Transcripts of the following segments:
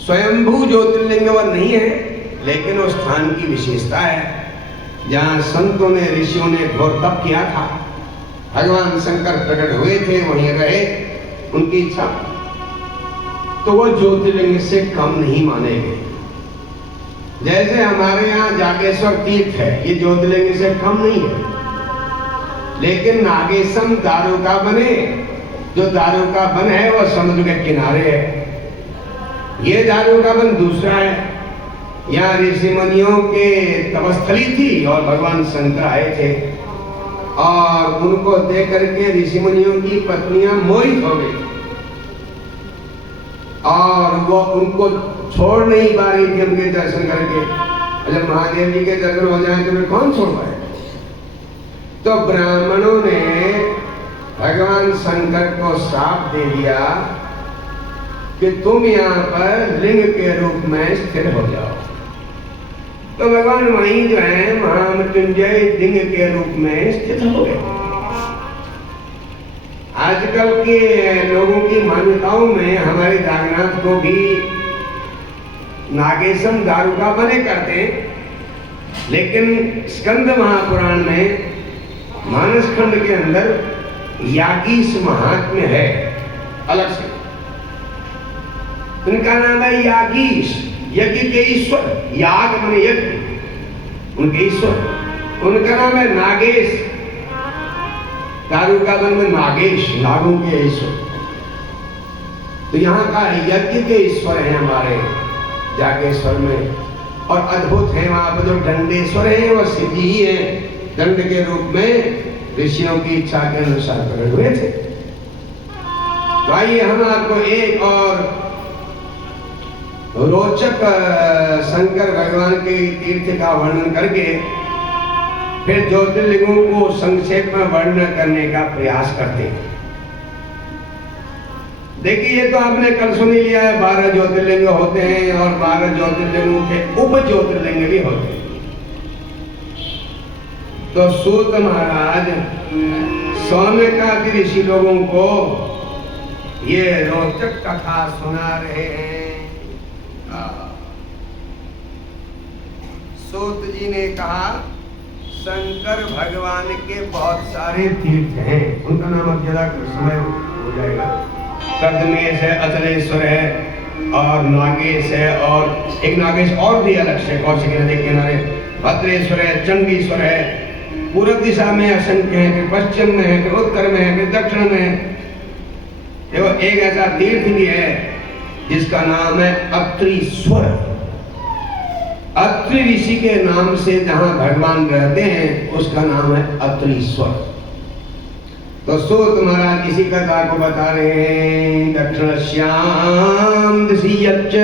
स्वयंभू ज्योतिर्लिंग वह नहीं है, लेकिन वो स्थान की विशेषता है जहाँ संतों ने ऋषियों ने घोर तप किया था। भगवान शंकर प्रकट हुए थे, वहीं रहे, उनकी इच्छा, तो वो ज्योतिर्लिंग से कम नहीं माने गए। जैसे हमारे यहाँ जागेश्वर तीर्थ है, ये ज्योतिर्लिंग से कम नहीं है, लेकिन नागेशम दारुका बने, जो दारुका बन है वह समुद्र के किनारे है, ये दारुका बन दूसरा है। यहाँ ऋषि मुनियों के तपस्थली थी और भगवान शंकर आए थे और उनको देख करके ऋषि मुनियों की पत्नियां मोहित हो गई और वो उनको छोड़ नहीं पा रही थी उनके दर्शन करके। जब महादेव जी के दर्शन हो जाए तो फिर कौन छोड़ पाए। तो ब्राह्मणों ने भगवान शंकर को श्राप दे दिया कि तुम यहाँ पर लिंग के रूप में स्थिर हो जाओ। तो भगवान वहीं जो है महामृत्युंजय लिंग के रूप में स्थित हो गए। आजकल के लोगों की मान्यताओं में हमारे जागन्नाथ को भी नागेशम दारुका बने करते हैं, लेकिन स्कंद महापुराण में मानस खंड के अंदर यागीश महात्म्य है अलग से। उनका नाम है यागीश, यज्ञ के ईश्वर, याग माने यज्ञ, उनके ईश्वर। उनका नाम है नागेश, दारुका वन में नागेश, नागों के ईश्वर। तो यहाँ का यज्ञ के ईश्वर है हमारे जागेश्वर में, और अद्भुत है वहां पर जो दंडेश्वर है वह सिद्धि ही है, दंड के रूप में ऋषियों की इच्छा के अनुसार प्रकट हुए थे। तो आइए हम आपको एक और रोचक शंकर भगवान के तीर्थ का वर्णन करके फिर ज्योतिर्लिंगों को संक्षेप में वर्णन करने का प्रयास करते हैं। देखिए, ये तो आपने कल सुन ही लिया है, 12 ज्योतिर्लिंग होते हैं और 12 ज्योतिर्लिंगों के उप ज्योतिर्लिंग भी होते हैं। तो सूत महाराज सौनकादि ऋषि लोगों को ये रोचक कथा सुना रहे हैं। सूत जी ने कहा शंकर भगवान के बहुत सारे तीर्थ हैं, उनका नाम अब जरा समय हो जाएगा। कर्दमेश है, अचलेश्वर है और नागेश है, और एक नागेश और भी अलग से कौशिक नदी के किनारे, भद्रेश्वर है, चंडीश्वर है, पूर्व दिशा में असंख्य है, फिर पश्चिम में है, फिर उत्तर में है, फिर दक्षिण में है। देखो, एक ऐसा तीर्थ भी है जिसका नाम है अत्रीश्वर। अत्रि ऋषि के नाम से जहां भगवान रहते हैं उसका नाम है अत्रीश्वर। तो सूत महाराज इसी कथा को बता रहे हैं। दक्षिणश्याम दिशि यच्च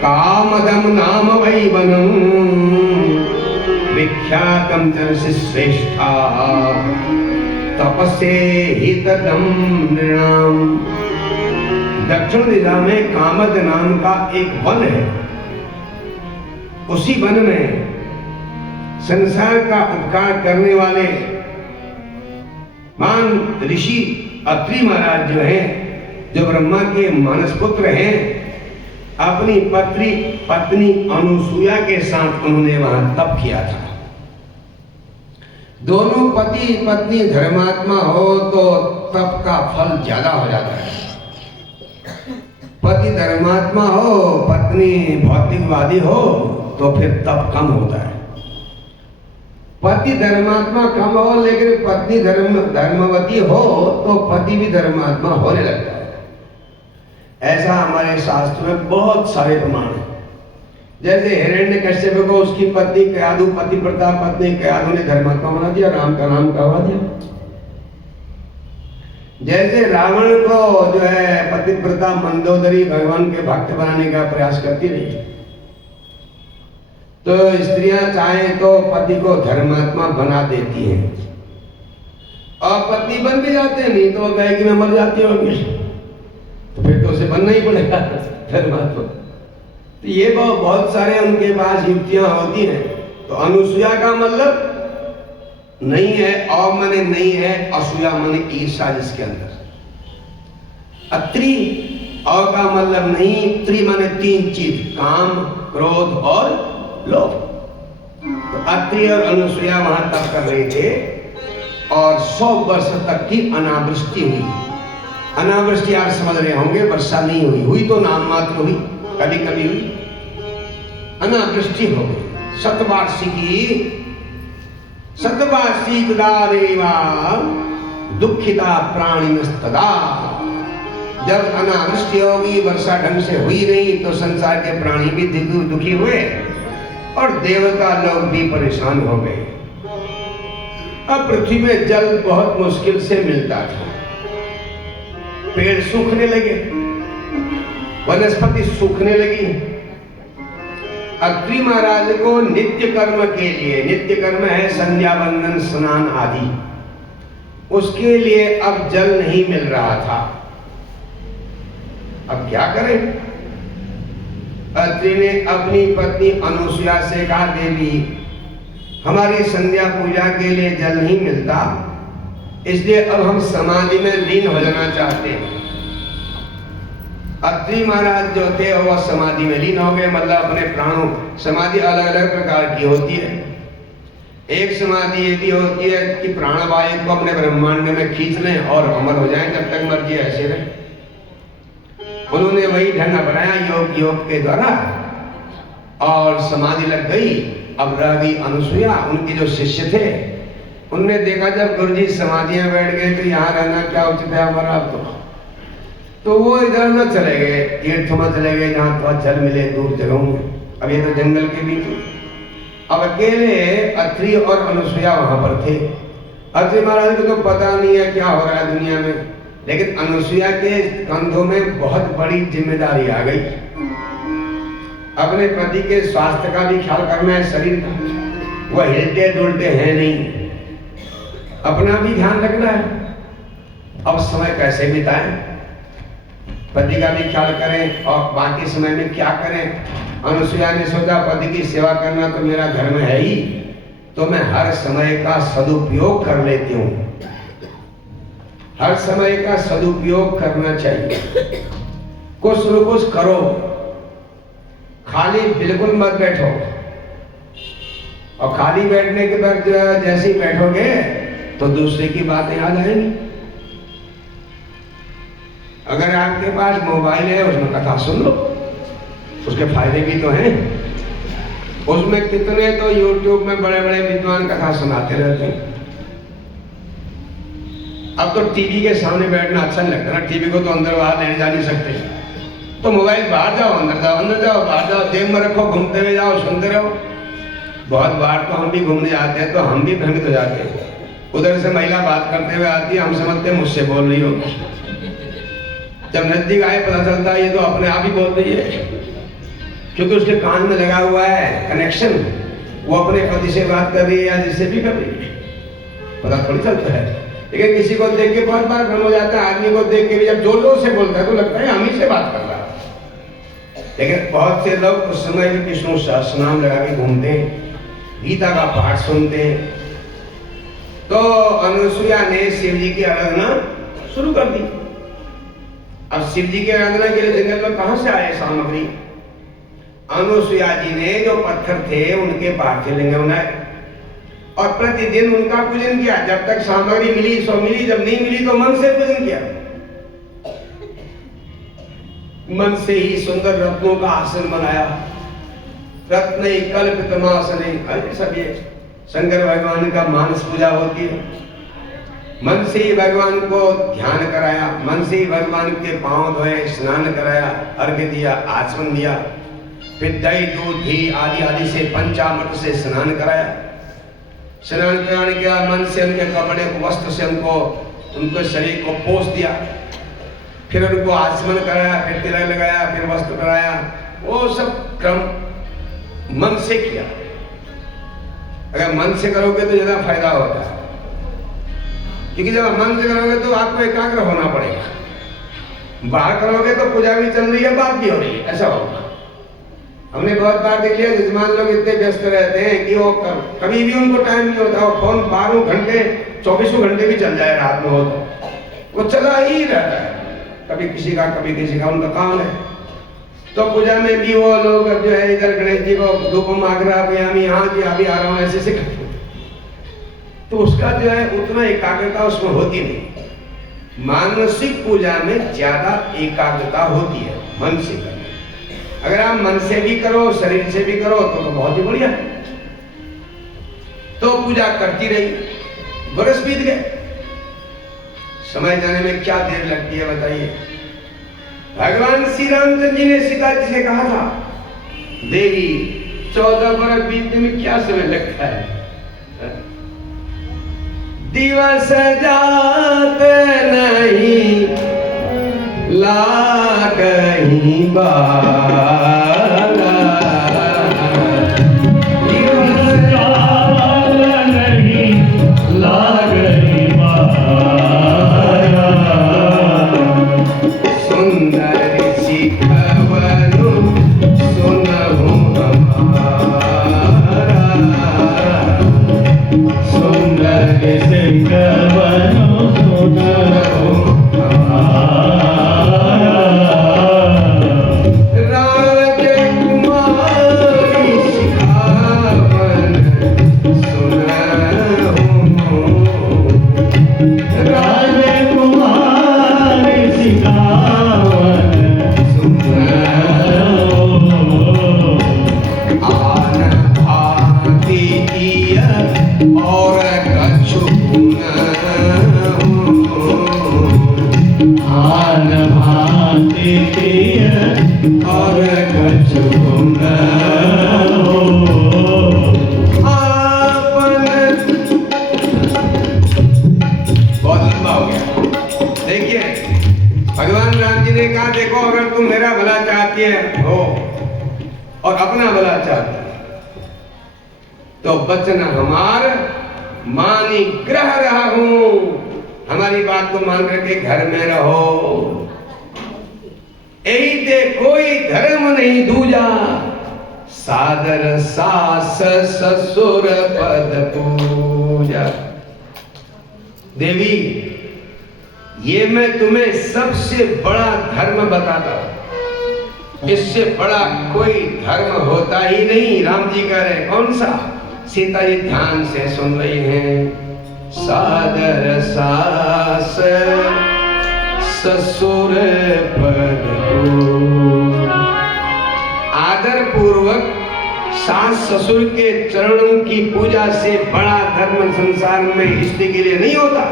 कामदम नाम वै वनम विख्यातम चरसि श्रेष्ठा तपस्ये हितदम नृणाम। दक्षिण दिशा में कामद नाम का एक वन है, उसी वन में संसार का उपकार करने वाले मान ऋषि अत्रि महाराज जो हैं, जो ब्रह्मा के मानस पुत्र हैं, अपनी पत्नी अनुसुईया के साथ उन्होंने वहां तप किया था। दोनों पति पत्नी धर्मात्मा हो तो तप का फल ज्यादा हो जाता है। पति धर्मात्मा हो, पत्नी भौतिकवादी हो तो फिर तप कम होता है। पति धर्मात्मा कम हो लेकिन पत्नी धर्मवती हो तो पति भी धर्मात्मा होने लगता है। ऐसा हमारे शास्त्र में बहुत सारे प्रमाण हैं। जैसे हिरण्यकश्यप को उसकी पत्नी कयाधु, पतिव्रता पत्नी कयाधु ने धर्मात्मा बना दिया, राम का नाम करवा दिया। जैसे रावण को जो है पतिव्रता मंदोदरी भगवान के भक्त बनाने का प्रयास करती रही, तो स्त्रियां चाहें तो पति को धर्मात्मा बना देती हैं और पत्नी बन भी जाते हैं, नहीं तो वो कहेगी मैं मर जाती होगी, तो फिर तो उसे बनना ही पड़ेगा धर्मात्मा। तो ये बहुत सारे उनके पास युक्तियां होती हैं। तो अनुसुईया का मतलब नहीं है, और मने नहीं है, असूया मने ईर्षा जिसके अंदर। अत्रि और का मतलब नहीं, त्रि माने 3 चीज, काम, क्रोध और लोभ। तो अत्रि और अनुसुईया वहां तप कर रहे थे और 100 वर्ष तक की अनावृष्टि हुई। अनावृष्टि आप समझ रहे होंगे, वर्षा नहीं हुई, हुई तो नाम मात्र हुई, कभी कभी हुई। अनावृष्टि हो गई। शतवार्षिकदारेवा दुखिता प्राणिनस्तदा। जब अनावृष्टि होगी, वर्षा ढंग से हुई नहीं, तो संसार के प्राणी भी दुखी हुए और देवता लोग भी परेशान हो गए। अब पृथ्वी में जल बहुत मुश्किल से मिलता था, पेड़ सूखने लगे, वनस्पति सूखने लगी। अत्रि महाराज को नित्य कर्म के लिए, नित्य कर्म है संध्या वंदन स्नान आदि, उसके लिए अब जल नहीं मिल रहा था। अब क्या करें? अत्रि ने अपनी पत्नी अनुसुईया से कहा, देवी हमारी संध्या पूजा के लिए जल नहीं मिलता, इसलिए अब हम समाधि में लीन हो जाना चाहते हैं। अत्रि महाराज जो थे वह समाधि में लीन हो गए, मतलब अपने प्राणों, समाधि अलग अलग प्रकार की होती है। एक समाधि ये भी होती है कि प्राणवायु को अपने ब्रह्मांड में खींच लें और अमर हो जाएं, जब तक मर्जी ऐसे रहे। उन्होंने वही ढंग अपनाया योग के द्वारा और समाधि लग गई। अब रह गई अनुसुईया। उनके जो शिष्य थे उनने देखा जब गुरुजी समाधि में बैठ गए तो यहाँ रहना क्या उचित है हमारा, अब तो वो इधर न चले गए, तीर्थ में चले गए जहाँ थोड़ा जल मिले, दूर जगहों में। अब ये तो जंगल के बीच में, अब अकेले अत्रि और अनुसुईया वहां पर थे। अत्रि महाराज को तो पता नहीं है क्या हो रहा है दुनिया में, लेकिन अनुसुईया के कंधों में बहुत बड़ी जिम्मेदारी आ गई। अपने पति के स्वास्थ्य का भी ख्याल करना है, शरीर का, वह हिलते डुलते हैं नहीं, अपना भी ध्यान रखना है। अब समय कैसे बिताएं, पति का भी ख्याल करें और बाकी समय में क्या करें। अनुसुईया ने सोचा पति की सेवा करना तो मेरा धर्म है ही, तो मैं हर समय का सदुपयोग कर लेती हूँ। हर समय का सदुपयोग करना चाहिए, कुछ न कुछ करो, खाली बिल्कुल मत बैठो। और खाली बैठने के बाद जैसे ही बैठोगे तो दूसरे की बातें याद आएंगी। अगर आपके पास मोबाइल है उसमें कथा सुन लो, उसके फायदे भी तो हैं। उसमें कितने तो YouTube में बड़े बड़े विद्वान कथा सुनाते रहते हैं। अब तो टीवी के सामने बैठना अच्छा नहीं लगता ना, टीवी को तो अंदर बाहर लेने जा नहीं सकते, तो मोबाइल बाहर जाओ, अंदर जाओ, अंदर जाओ, बाहर जाओ, जेब में रखो, घूमते हुए जाओ, सुनते रहो। बहुत बार तो हम भी घूमने जाते हैं तो हम भी भ्रमित हो जाते हैं। उधर से महिला बात करते हुए आती है, हम समझते हैं मुझसे बोल रही होगी, जब नजदीक आए पता चलता है ये तो अपने आप ही बोल रही है, क्योंकि उसके कान में लगा हुआ है कनेक्शन, वो अपने पति से बात कर रही है या जिससे भी कर रही है, पता थोड़ी चलता है। लेकिन किसी को देख के बहुत बार भ्रम हो जाता है, आदमी को देख के भी जब जोर से बोलता है तो लगता है हम ही से बात कर रहा है। लेकिन बहुत से लोग उस समय भी विष्णु सहस्रनाम लगा के घूमते हैं, गीता का पाठ सुनते हैं। तो अनुसुईया ने शिव जी की आराधना शुरू कर दी। अब शिव जी की आराधना के लिए जंगल में कहां से आए सामग्री? अनुसुईया जी ने जो पत्थर थे उनके पार्थिव लिंग बनाए और प्रतिदिन उनका पूजन किया। जब तक सामग्री मिली सो मिली, जब नहीं मिली तो मन से पूजन किया। मन से ही सुंदर रत्नों का आसन बनाया, रत्न कल्पितमासने, सब ये शंकर भगवान का मानस पूजा होती है। मन से ही भगवान को ध्यान कराया, मन से ही भगवान के पांव धोए, स्नान कराया, अर्घ्य दिया, आचमन दिया, फिर दही दूध घी आदि आदि से पंचामृत से स्नान कराया। स्नान कराने के बाद मन से उनके कपड़े वस्त्र से उनको शरीर को पोष दिया, फिर उनको आचमन कराया, फिर तिलक लगाया, फिर वस्त्र कराया। वो सब क्रम मन से किया। अगर मन से करोगे तो ज्यादा फायदा होता है, क्योंकि जब मन से करोगे तो आपको एकाग्र होना पड़ेगा। बाहर करोगे तो पूजा भी चल रही है, बात भी हो रही है, ऐसा होगा। हमने बहुत बार देख लिया जजमान लोग इतने व्यस्त रहते हैं कि वो कभी भी उनको टाइम नहीं होता। वो फोन 12 घंटे 24 घंटे भी चल जाए, रात में हो तो वो चला ही रहता है। कभी किसी का कभी किसी का, उनका काम है। तो पूजा में भी वो लोग जो है इधर गणेश जी को धूपम आग्रह यहाँ जी अभी आ रहा हूँ ऐसे से करते, तो उसका जो है उतना एकाग्रता उसमें होती नहीं। मानसिक पूजा में ज्यादा एकाग्रता होती है मन से करने। अगर आप मन से भी करो शरीर से भी करो तो बहुत ही बढ़िया है। तो पूजा करती रही, बरस बीत गए। समय जाने में क्या देर लगती है बताइए। भगवान श्री रामचंद्र जी ने सीता जी से कहा था, देवी 14 बरस बीतने में क्या समय लगता है, दिवस जाते नहीं लागहि बारा, दिवस जाते नहीं लागहि बारा, सुंदर सिखवनु सुनहु हमारा, सुंदर सिखवनु सुनहु हमारा, राजकुमारी सिखावन सुनहु, राजकुमारी सिखावन सुनहु, आन भांति किया और कछु नहु, आन भांति किया और कछु नहु, आपन बहुत लंबा हो गया। देखिए भगवान राम जी ने कहा, देखो अगर तुम मेरा भला चाहती है हो और अपना भला चाहती है तो बचन हमार मानी ग्रह रहा हूं, हमारी बात को मान करके घर में रहो। यही ते कोई धर्म नहीं दूजा, सादर सास ससुर पद पूजा। देवी ये मैं तुम्हें सबसे बड़ा धर्म बताता हूं, इससे बड़ा कोई धर्म होता ही नहीं। राम जी कह रहे कौन सा? सीता जी ध्यान से सुन रही हैं। सादर सास ससुर पद पूजा, आदर पूर्वक सास ससुर के चरणों की पूजा से बड़ा धर्म संसार में स्त्री के लिए नहीं होता।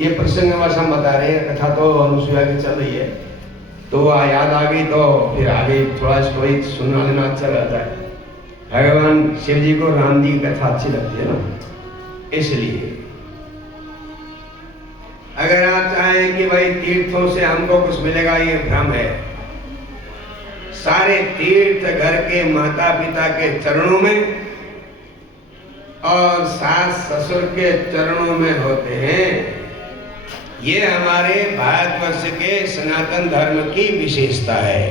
ये प्रसंग हम बता रहे हैं, कथा तो अनुसुईया की चल रही है, तो याद आ गई तो फिर आगे थोड़ा स्टोरी सुनना लेना अच्छा रहता है। भगवान शिव जी को राम जी की कथा अच्छी लगती है ना, इसलिए अगर आप चाहें कि भाई तीर्थों से हमको कुछ मिलेगा, ये भ्रम है। सारे तीर्थ घर के माता पिता के चरणों में और सास ससुर के चरणों में होते हैं। ये हमारे भारतवर्ष के सनातन धर्म की विशेषता है।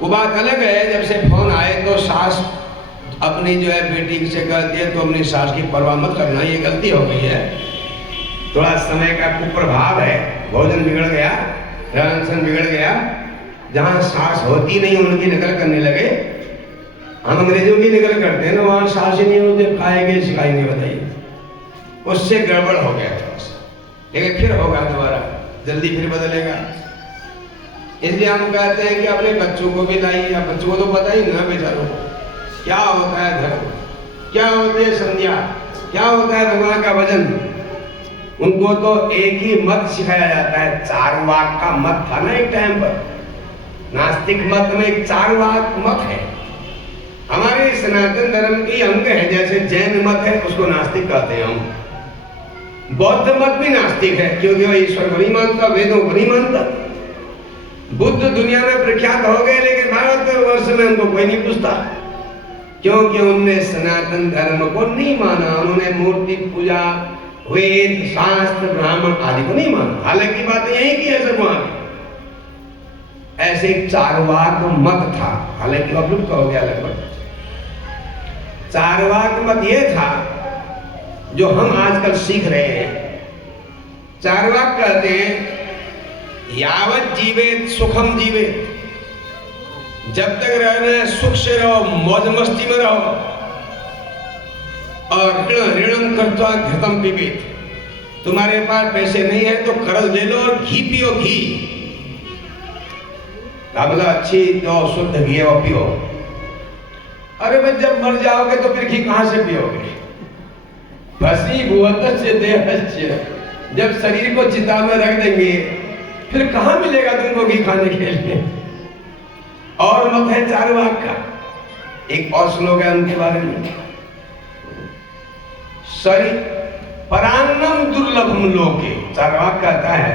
वो बात अलग है, जब से फोन आए तो सास अपनी जो है बेटी से कहती है तो अपनी सास की परवाह मत करना, ये गलती हो गई है। थोड़ा समय का कुप्रभाव है, भोजन बिगड़ गया, रहन सहन बिगड़ गया। जहाँ सास होती नहीं उनकी नकल करने लगे। हम अंग्रेजों की नकल करते हैं ना, वहाँ सास ही नहीं होते, खाएंगे सिखाएंगे, बताइए। उससे गड़बड़ हो गया था, लेकिन फिर होगा दोबारा, जल्दी फिर बदलेगा। इसलिए हम कहते हैं कि अपने बच्चों को भी लाइए। अब बच्चों को तो पता ही ना बेचारों को क्या होता है धर्म, क्या होती है संध्या, क्या होता है भगवान का भजन। उनको तो एक ही मत सिखाया जाता है, चारवाक का मत था ना एक टाइम पर। नास्तिक मत में एक चारवाक मत है। हमारे सनातन धर्म की अंग है, जैसे जैन मत है उसको नास्तिक कहते हैं हम। बौद्ध मत भी नास्तिक है, क्योंकि वह ईश्वर को नहीं मानता, वेदों को नहीं मानता। बुद्ध दुनिया में प्रख्यात हो गए, लेकिन भारतवर्ष में उनको कोई नहीं पूछता, क्योंकि उनने सनातन धर्म को नहीं माना। उन्होंने मूर्ति पूजा, वेद शास्त्र ब्राह्मण आदि को नहीं माना। हालांकि बात यही की है सब वहां। ऐसे चारवाक मत था, हालांकि अब लुप्त हो गया लगभग। चारवाक मत ये था जो हम आजकल सीख रहे हैं। चार्वाक कहते हैं यावत जीवेत सुखम जीवेत, जब तक रहना है सुख से रहो, मौज मस्ती में रहो। और ऋणम कर्त्वा घृतम पिबेत, तुम्हारे पास पैसे नहीं है तो कर्ज ले लो और घी पियो, घी बोला अच्छी तो शुद्ध घी वो पियो। अरे भाई जब मर जाओगे तो फिर घी कहां से पियोगे? भस्मी भुवत से देहस्य, जब शरीर को चिता में रख देंगे फिर कहां मिलेगा तुमको घी खाने के लिए? और मत है चार्वाक का। एक और श्लोक है उनके बारे में, शरीर परान्नम दुर्लभम लोके। चार्वाक कहता है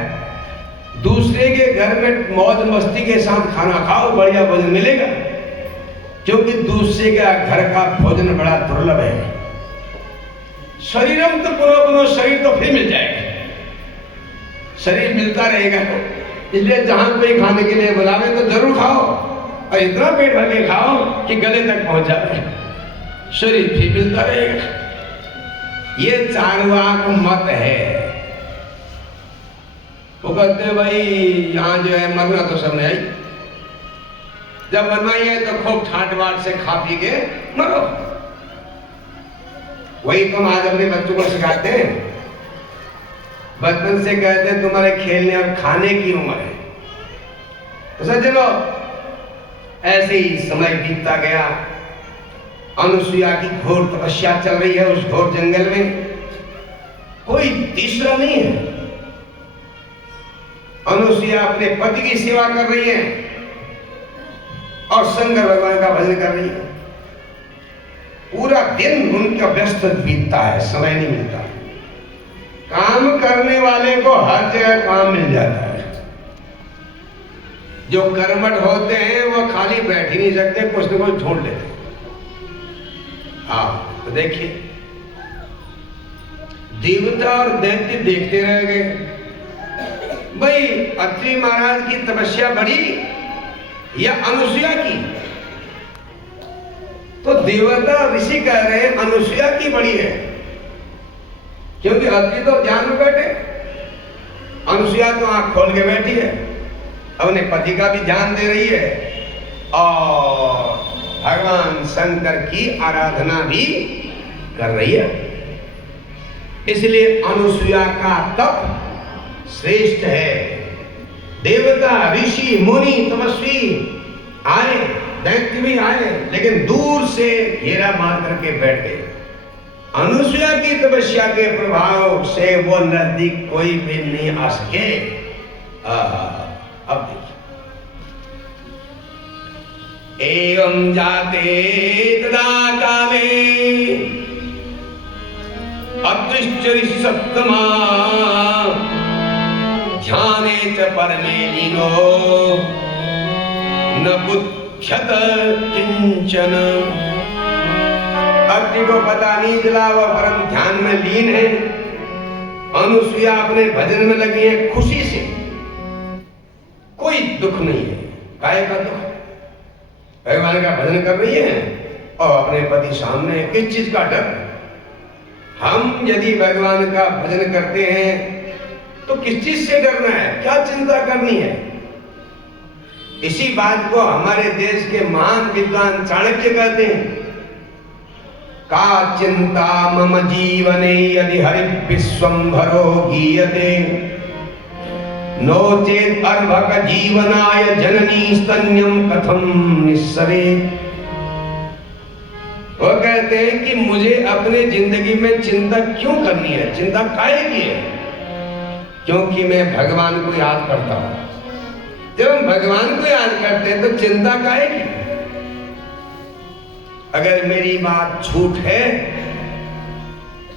दूसरे के घर में मौज मस्ती के साथ खाना खाओ, बढ़िया भोजन मिलेगा, क्योंकि दूसरे का घर का भोजन बड़ा दुर्लभ है। शरीरम तो पुनः शरीर तो फिर मिल जाएगा, शरीर मिलता रहेगा, इसलिए जहां कोई खाने के लिए बुलावे तो जरूर खाओ और इतना पेट भर के खाओ कि गले तक पहुंच जाए, शरीर फिर मिलता रहेगा। ये चार्वाक मत है। वो कहते हैं भाई यहाँ जो है मरना तो सब नहीं, जब मरना ही है तो खूब ठाट बाट से खा पी के मरो। वही तुम आज अपने बच्चों को सिखाते हैं, बचपन से कहते हैं तुम्हारे खेलने और खाने की उम्र है। तो सज्जनों ऐसे ही समय बीतता गया। अनुसुईया की घोर तपस्या चल रही है उस घोर जंगल में, कोई तीसरा नहीं है। अनुसुईया अपने पति की सेवा कर रही है और शंकर भगवान का भजन कर रही है। पूरा दिन उनका व्यस्त बीतता है, समय नहीं मिलता। काम करने वाले को हर जगह काम मिल जाता है। जो कर्मठ होते हैं वो खाली बैठ ही नहीं सकते, कुछ न कुछ ढूंढ लेते। हाँ तो देखिए, देवता और दैत्य देखते रह गए। भाई अत्रि महाराज की तपस्या बढ़ी या अनुसुईया की? तो देवता ऋषि कह रहे हैं अनुसुईया की बड़ी है, क्योंकि अत्रि तो ध्यान में बैठे, अनुसुईया तो आंख खोल के बैठी है, अपने पति का भी ध्यान दे रही है और भगवान शंकर की आराधना भी कर रही है। इसलिए अनुसुईया का तप श्रेष्ठ है। देवता ऋषि मुनि तपस्वी आए, दैत्य भी आए, लेकिन दूर से घेरा मार करके बैठ गए। अनुसुईया की तपस्या के प्रभाव से वो नजदीक कोई भी नहीं आ सके। अब देखिए, एवं जाते तदा काले अदृश्य ऋषि सप्तमा ध्याने च परमे लीनो न बुध्यत किंचन। अत्रि को पता नहीं चला, वह परम ध्यान में लीन है। अनुसुईया अपने भजन में लगी है खुशी से, कोई दुख नहीं है। काहे का दुख? भगवान का भजन कर रही है और अपने पति सामने, किस चीज का डर? हम यदि भगवान का भजन करते हैं तो किस चीज से डरना है, क्या चिंता करनी है? इसी बात को हमारे देश के महान विद्वान चाणक्य कहते हैं, का चिंता मम जीवने यदि हरि विश्वंभरो गीयते नो चेत अर्भक जीवनाय जननी स्तन्यम कथम निस्सरे। वो कहते हैं कि मुझे अपने जिंदगी में चिंता क्यों करनी है, चिंता काहे की है? क्योंकि मैं भगवान को याद करता हूं। जब हम भगवान को याद करते हैं तो चिंता काहे की? अगर मेरी बात झूठ है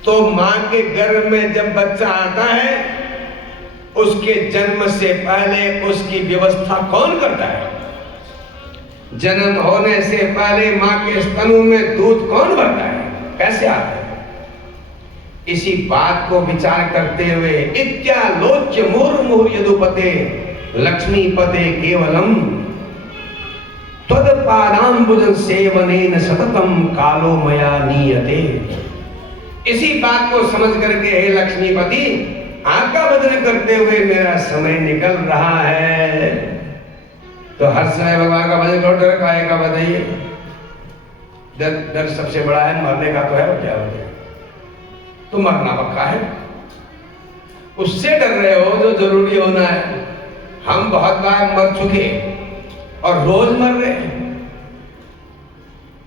तो मां के गर्भ में जब बच्चा आता है उसके जन्म से पहले उसकी व्यवस्था कौन करता है? जन्म होने से पहले मां के स्तनों में दूध कौन भरता है? कैसे आता है? इसी बात को विचार करते हुए इत्यालोच्य मुहुर्मुहुः यदुपते लक्ष्मीपते केवलम त्वत्पादाम्बुज सेवनेन सततम कालो मया नीयते। इसी बात को समझ करके हे लक्ष्मीपति, आपका भजन करते हुए मेरा समय निकल रहा है, तो हर समय भगवान का भजन करो, डर काहे का बताइए? डर सबसे बड़ा है, मरने का तो है, और क्या बताइए? तो मरना पक्का है, उससे डर रहे हो जो जरूरी होना है। हम बहुत बार मर चुके और रोज मर रहे हैं।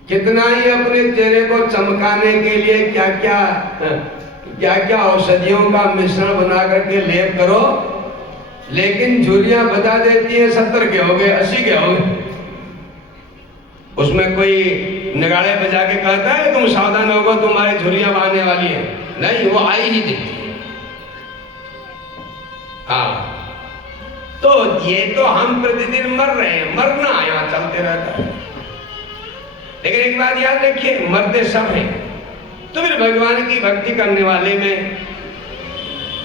कितना ही अपने चेहरे को चमकाने के लिए क्या क्या औषधियों का मिश्रण बना करके लेप करो, लेकिन झुर्रियां बता देती है 70 के हो गए, 80 के हो गए। उसमें कोई नगाड़े बजा के कहता है तुम सावधान होगो, तुम्हारी झुर्रियां आने वाली है? नहीं, वो आई ही देती है। हाँ, तो ये तो हम प्रतिदिन मर रहे हैं, मरना यहाँ चलते रहता है। लेकिन एक बात याद रखिए, मरते सब हैं। तो फिर भगवान की भक्ति करने वाले में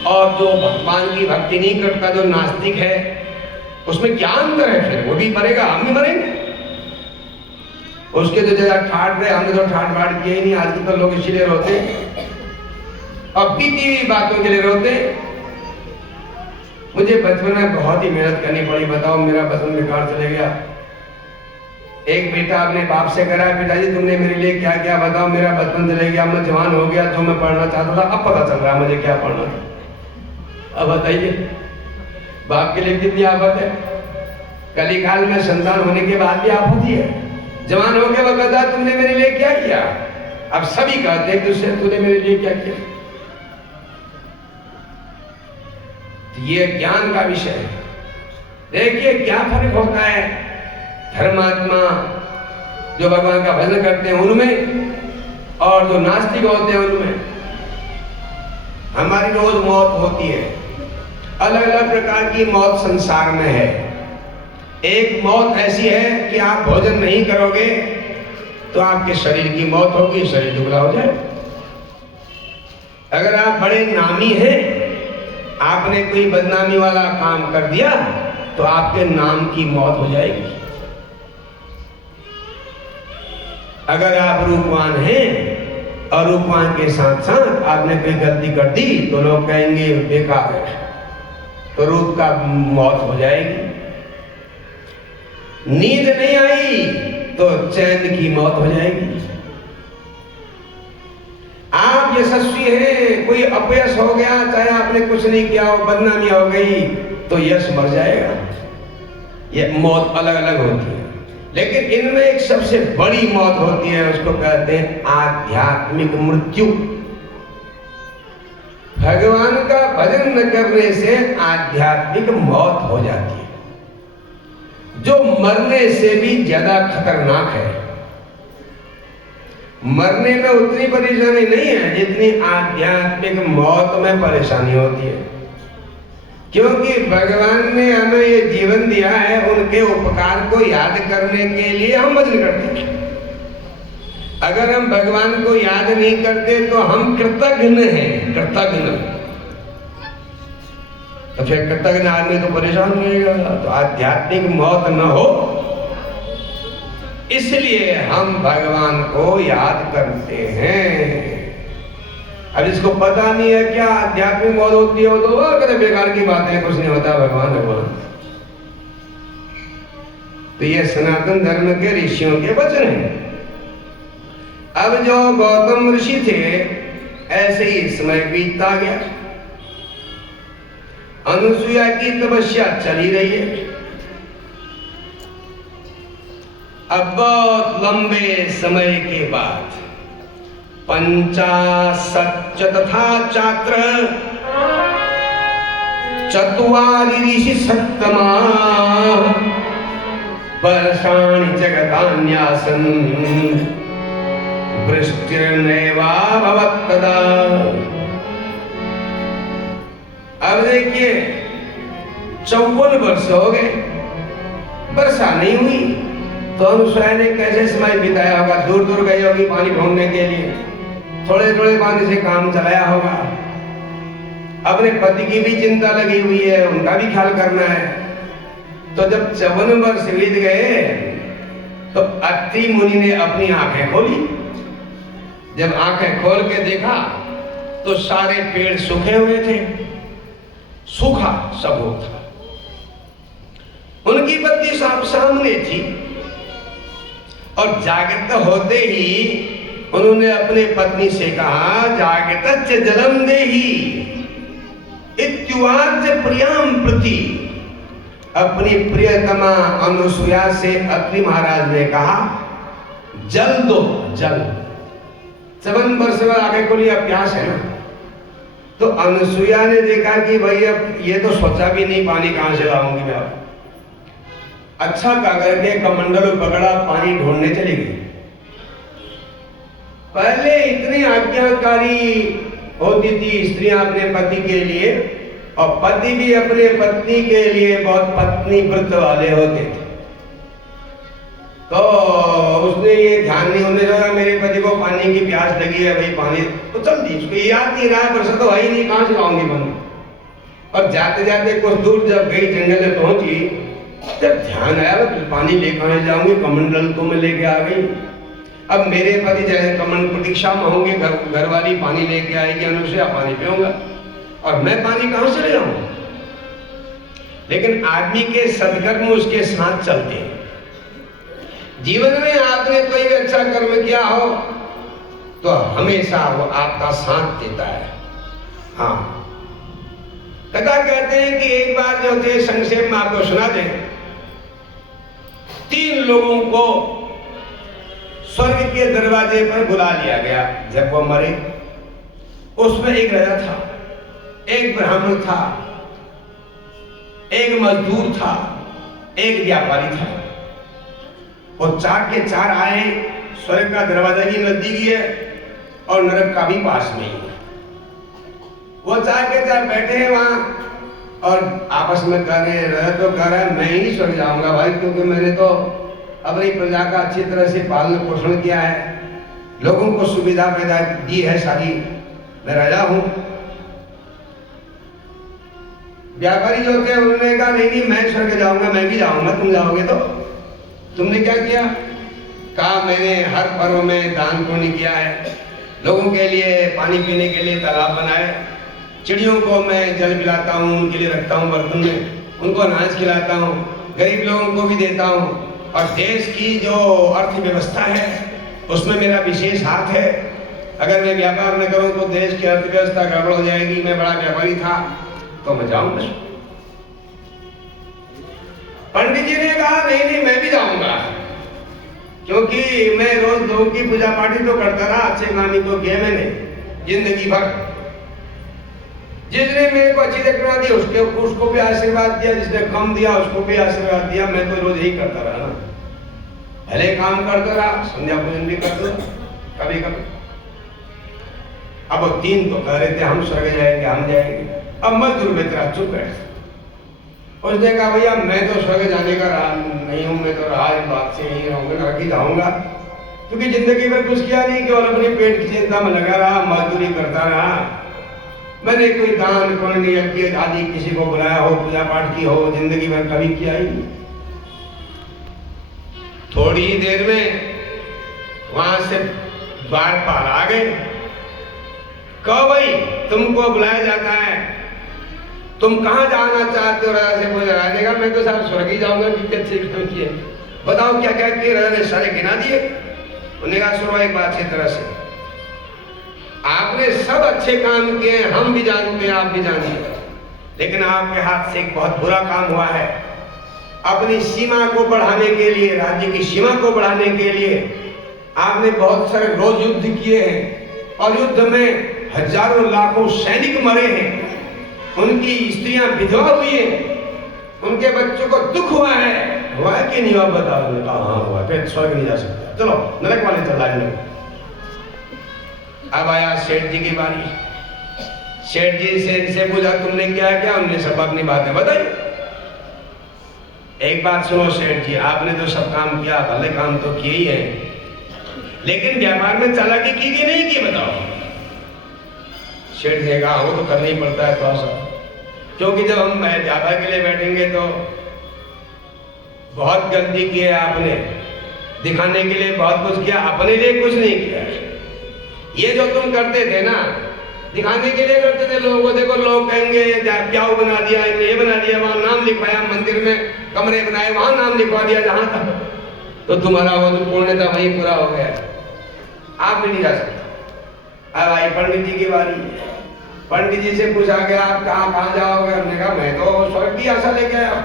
और जो भगवान की भक्ति नहीं करता, जो नास्तिक है, उसमें क्या अंतर है? फिर वो भी मरेगा, हम भी मरेंगे। उसके तो जरा ठाट रहे, हमने तो ठाट बाट किया ही नहीं। आज तो लोग इसीलिए रोते, अब बीती हुई बातों के लिए रोते। मुझे बचपन में बहुत ही मेहनत करनी पड़ी, बताओ मेरा बचपन बेकार चले गया। एक बेटा अपने बाप से कह रहा है, पिताजी तुमने मेरे लिए क्या क्या, बताओ मेरा बचपन चले गया, मैं जवान हो गया, जो मैं पढ़ना चाहता था अब पता चल रहा है मुझे क्या पढ़ना था। अब बताइए बाप के लिए कितनी आफत है। कलिकाल में संतान होने के बाद भी आफत ही है। जवान हो गया, वो कहता तुमने मेरे लिए क्या किया। अब सभी कहते हैं तुझसे, तूने मेरे लिए क्या किया। तो ये ज्ञान का विषय है। देखिए क्या फर्क होता है धर्मात्मा जो भगवान का भजन करते हैं उनमें और जो नास्तिक होते हैं उनमें। हमारी रोज मौत होती है, अलग अलग प्रकार की मौत संसार में है। एक मौत ऐसी है कि आप भोजन नहीं करोगे तो आपके शरीर की मौत होगी, शरीर दुबला हो जाए। अगर आप बड़े नामी हैं, आपने कोई बदनामी वाला काम कर दिया तो आपके नाम की मौत हो जाएगी। अगर आप रूपवान हैं और रूपवान के साथ साथ आपने कोई गलती कर दी तो लोग कहेंगे बेकार है, तो रूप का मौत हो जाएगी। नींद नहीं आई तो चैन की मौत हो जाएगी। आप यशस्वी हैं, कोई अपयश हो गया, चाहे आपने कुछ नहीं किया हो, बदनामी हो गई तो यश मर जाएगा। ये मौत अलग अलग होती है, लेकिन इनमें एक सबसे बड़ी मौत होती है, उसको कहते हैं आध्यात्मिक मृत्यु। भगवान का भजन न करने से आध्यात्मिक मौत हो जाती है, जो मरने से भी ज्यादा खतरनाक है। मरने में उतनी परेशानी नहीं है जितनी आध्यात्मिक मौत में परेशानी होती है, क्योंकि भगवान ने हमें ये जीवन दिया है, उनके उपकार को याद करने के लिए हम भजन करते हैं। अगर हम भगवान को याद नहीं करते तो हम कृतघ्न हैं, कृतघ्न। तो फिर कृतघ्न आदमी तो परेशान रहेगा। तो आध्यात्मिक मौत न हो इसलिए हम भगवान को याद करते हैं। अब इसको पता नहीं है क्या आध्यात्मिक मौत होती है, वो तो कहते बेकार की बात है, कुछ नहीं होता, भगवान भगवान। तो ये सनातन धर्म के ऋषियों के वचन हैं। अब जो गौतम ऋषि थे ऐसे ही समय बीतता गया, अनुसुईया की तपस्या चली रही है। अब बहुत लंबे समय के बाद 50 तथा चात्र चत्वारि ऋषि सत्तमा वर्षाणि जगतान्यासन् वृष्टिर्नैवाभवत् तदा। अब देखिए 54 वर्ष हो गए, वर्षा नहीं हुई, तो अनुसूया ने कैसे समय बिताया होगा। दूर दूर गई होगी पानी ढूंढने के लिए, थोड़े थोड़े पानी से काम चलाया होगा। अपने पति की भी चिंता लगी हुई है, उनका भी ख्याल करना है। तो जब 54 वर्ष बीत गए तो अत्रि मुनि ने अपनी आंखें खोली। जब आंखें खोल के देखा तो सारे पेड़ सूखे हुए थे, सूखा सबूत था। उनकी पत्नी सामने थी और जागृत होते ही उन्होंने अपने पत्नी से कहा, जागृत जलम देहि इत्युवाच प्रियाम प्रति। अपनी प्रियतमा अनुसुया से अत्रि महाराज ने कहा, जल दो, जल। 7 वर्ष में आगे को लिया प्यास है ना। तो अनुसुया ने देखा कि भाई अब ये तो सोचा भी नहीं, पानी कहां से लाऊंगी मैं। अब अच्छा का करके कमंडल पकड़ा, पानी ढूंढने चली गई। पहले इतनी आज्ञाकारी होती थी स्त्रियां अपने पति के लिए, और पति भी अपने पत्नी के लिए बहुत पत्नी व्रत वाले होते थे। तो उसने ये ध्यान नहीं होने लगा, मेरे पति को पानी की प्यास लगी है, भाई पानी तो चल दी। उसको याद नहीं रहा, वर्षा तो है ही नहीं, कहां से लाऊंगी पानी। और जाते जाते कुछ दूर जब गई, जंगल में पहुंची, जब ध्यान आया पानी लेकर जाऊंगी, कमंडल तो मैं लेके आ गई। अब मेरे पति जैसे कमंडल प्रतीक्षा में होंगे, घर वाली पानी लेके आएगी, अनुसुया पानी पीऊंगा, और मैं पानी कहां से ले आऊं। लेकिन आदमी के सदकर्म उसके साथ चलते हैं। जीवन में आपने कोई भी अच्छा कर्म किया हो तो हमेशा वो आपका साथ देता है। हाँ, कथा कहते हैं कि एक बार जो थे, संक्षेप में आपको सुना दें, 3 लोगों को स्वर्ग के दरवाजे पर बुला लिया गया जब वो मरे। उसमें एक राजा था, एक ब्राह्मण था, एक मजदूर था, एक व्यापारी था। वो 4 के 4 आए। स्वर्ग का दरवाजा भी नजदीक है और नरक का भी पास में ही है। वो 4 के 4 बैठे हैं वहां और आपस में कह रहे हैं, तो कह रहा है मैं ही स्वर्ग जाऊंगा भाई, क्योंकि मैंने तो अपनी प्रजा का अच्छी तरह से पालन पोषण किया है, लोगों को सुविधा पैदा दी है सारी, मैं राजा हूं। व्यापारी जो थे उन्होंने कहा, नहीं मैं स्वर्ग जाऊंगा, मैं भी जाऊंगा, तुम जाओगे तो। तुमने क्या किया? कहा मैंने हर पर्व में दान पुण्य किया है, लोगों के लिए पानी पीने के लिए तालाब बनाए, चिड़ियों को मैं जल पिलाता हूँ, उनके लिए रखता हूँ बर्तन में, उनको अनाज खिलाता हूँ, गरीब लोगों को भी देता हूँ, और देश की जो अर्थव्यवस्था है उसमें मेरा विशेष हाथ है। अगर मैं व्यापार न करूँ तो देश की अर्थव्यवस्था गड़बड़ हो जाएगी। मैं बड़ा व्यापारी था तो मैं जाऊंगा। पंडित जी ने कहा, नहीं मैं भी जाऊंगा, क्योंकि मैं रोज लोगों की पूजा पाठी तो करता रहा, अच्छे कामी को किया मैंने जिंदगी भर। जिसने मेरे को अच्छी दक्षिणा दी उसको भी आशीर्वाद दिया, जिसने कम दिया उसको भी आशीर्वाद दिया। मैं तो रोज यही करता रहा ना, भले काम करता रहा, संध्या पूजन भी करता कभी कभी। अब वो 3 तो कह रहे थे हम स्वर्ग जाएंगे, हम जाएंगे। अब मजदूर बेचारा चुप बैठ। उसने कहा, भैया मैं तो स्वर्ग जाने का रहा नहीं हूं, मैं तो रहा इस बात से यही रहूंगा, आगे जाऊंगा, क्योंकि जिंदगी में कुछ किया नहीं, केवल अपने पेट की चिंता में लगा रहा, मजदूरी करता रहा। मैंने कोई दान पुण्य यज्ञ आदि किसी को बुलाया हो, पूजा पाठ की हो, जिंदगी में कभी किया ही नहीं। थोड़ी ही देर में वहां से द्वारपाल आ गए। कहो भाई तुमको बुलाया जाता है, तुम कहां जाना चाहते हो? राजा से पूछा। राजा ने कहा, मैं तो साहब स्वर्ग ही जाऊंगा, अच्छे काम किए, बताओ क्या क्या किए? राजा ने सारे गिना दिए। उन्होंने कहा, सुनो एक बात अच्छी तरह से, आपने सब अच्छे काम किए, हम भी जानते हैं, आप भी जानते हैं, लेकिन आपके हाथ से एक बहुत बुरा काम हुआ है। अपनी सीमा को बढ़ाने के लिए, राज्य की सीमा को बढ़ाने के लिए आपने बहुत सारे रोज युद्ध किए हैं, और युद्ध में हजारों लाखों सैनिक मरे हैं, उनकी स्त्रियां विधवा हुई हैं, उनके बच्चों को दुख हुआ है कि नहीं? आप बताओ। हाँ हुआ। फिर स्वर्ग नहीं जा सकता, चलो नरक वाले चल आएंगे। अब आया सेठ जी की बारी। सेठ जी से पूछा, तुमने क्या किया? उन्होंने सब अपनी बातें बताई। एक बात सुनो सेठ जी, आपने तो सब काम किया, भले काम तो किए ही है, लेकिन व्यापार में चालाकी की कि नहीं की, बताओ। सेठ ने कहा, वो तो करना ही पड़ता है थोड़ा सा, क्योंकि जब हम व्यापार के लिए बैठेंगे तो बहुत गलती की है आपने, दिखाने के लिए बहुत कुछ किया, अपने लिए कुछ नहीं किया। ये जो तुम करते थे ना, दिखाने के लिए करते थे लोगों को। देखो लोग कहेंगे प्याऊ बना दिया, ये बना दिया, वहां नाम लिखवाया, मंदिर में कमरे बनाए, वहां नाम लिखवा दिया, जहां तक तो तुम्हारा वो तो पूर्णता वहीं पूरा हो गया, आप भी नहीं जा सकते। अब आई पंडित जी की बारी। पंडित जी से पूछा गया आप कहाँ जाओगे? हमने कहा मैं तो स्वर्ग की आशा लेके आया,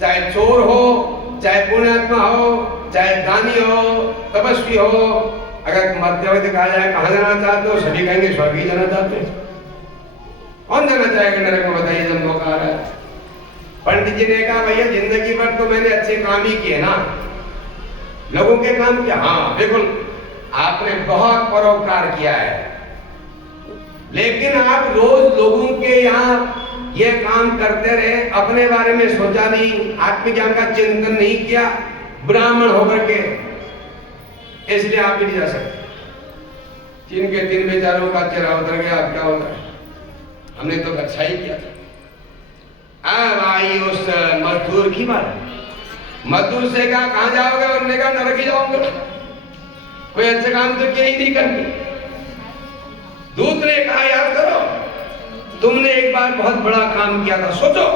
चाहे चोर हो, चाहे पुण्यात्मा हो, चाहे दानी हो, तपस्वी हो, अगर मरते हुए कहा जाए कहाँ जाना चाहते हो, सभी कहेंगे स्वर्ग ही जाना चाहते हैं। कौन जाना चाहेगा नरक में? बताइए, जब मौका आ रहा है। पंडित जी ने कहा भैया जिंदगी भर तो मैंने अच्छे काम ही किए ना, लोगों के काम किया। हाँ बिल्कुल, आपने बहुत परोपकार किया है, लेकिन आप रोज लोगों के यहाँ ये काम करते रहे, अपने बारे में सोचा नहीं, आत्मज्ञान का चिंतन नहीं किया, ब्राह्मण होकर के, इसलिए आप भी नहीं जा सकते। तीन के तीन बेचारों का चेहरा उतर गया, अब क्या होता है? हमने तो अच्छा ही किया था। अब आई उस मजदूर की बात। मजदूर से कहा कहाँ जाओगे? उन्होंने कहा नरक ही जाओगे, कोई अच्छा काम तो किया ही नहीं करते। दूत ने कहा याद करो, तुमने एक बार बहुत बड़ा काम किया था, सोचो।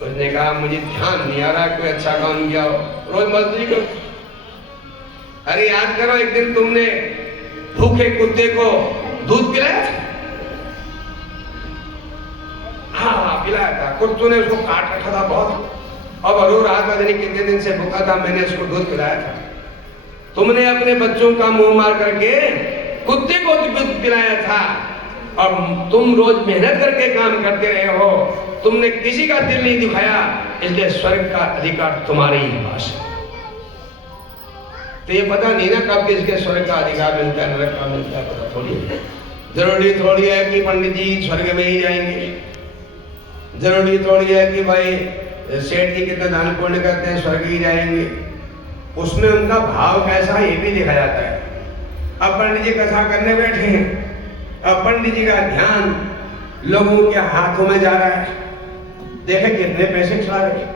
उसने कहा मुझे ध्यान नहीं आ रहा कोई अच्छा काम किया हो, रोज मजदूरी करो। अरे याद करो, एक दिन तुमने भूखे कुत्ते को दूध पिलाया था। हाँ पिलाया था, कुत्तों ने उसको काट रखा था बहुत, अब रो रहा था, कितने दिन से भूखा था, मैंने उसको दूध पिलाया था। तुमने अपने बच्चों का मुंह मार करके कुत्ते को दूध पिलाया था, और तुम रोज मेहनत करके काम करते रहे हो, तुमने किसी का दिल नहीं दुखाया, इसलिए स्वर्ग का अधिकार तुम्हारे ही पास है। तो ये पता नहीं ना कब किसके स्वर्ग का अधिकार मिलता है, नरक का मिलता है, पता थोड़ी है। जरूरी थोड़ी है कि पंडित जी स्वर्ग में ही जाएंगे, जरूरी थोड़ी है कि भाई सेठ जी कितना दान पुण्य करते हैं स्वर्ग ही जाएंगे। उसमें उनका भाव कैसा ये भी देखा जाता है। अब पंडित जी कथा करने बैठे हैं, अब पंडित जी का ध्यान लोगों के हाथों में जा रहा है, देखे कितने पैसे खिला रहे।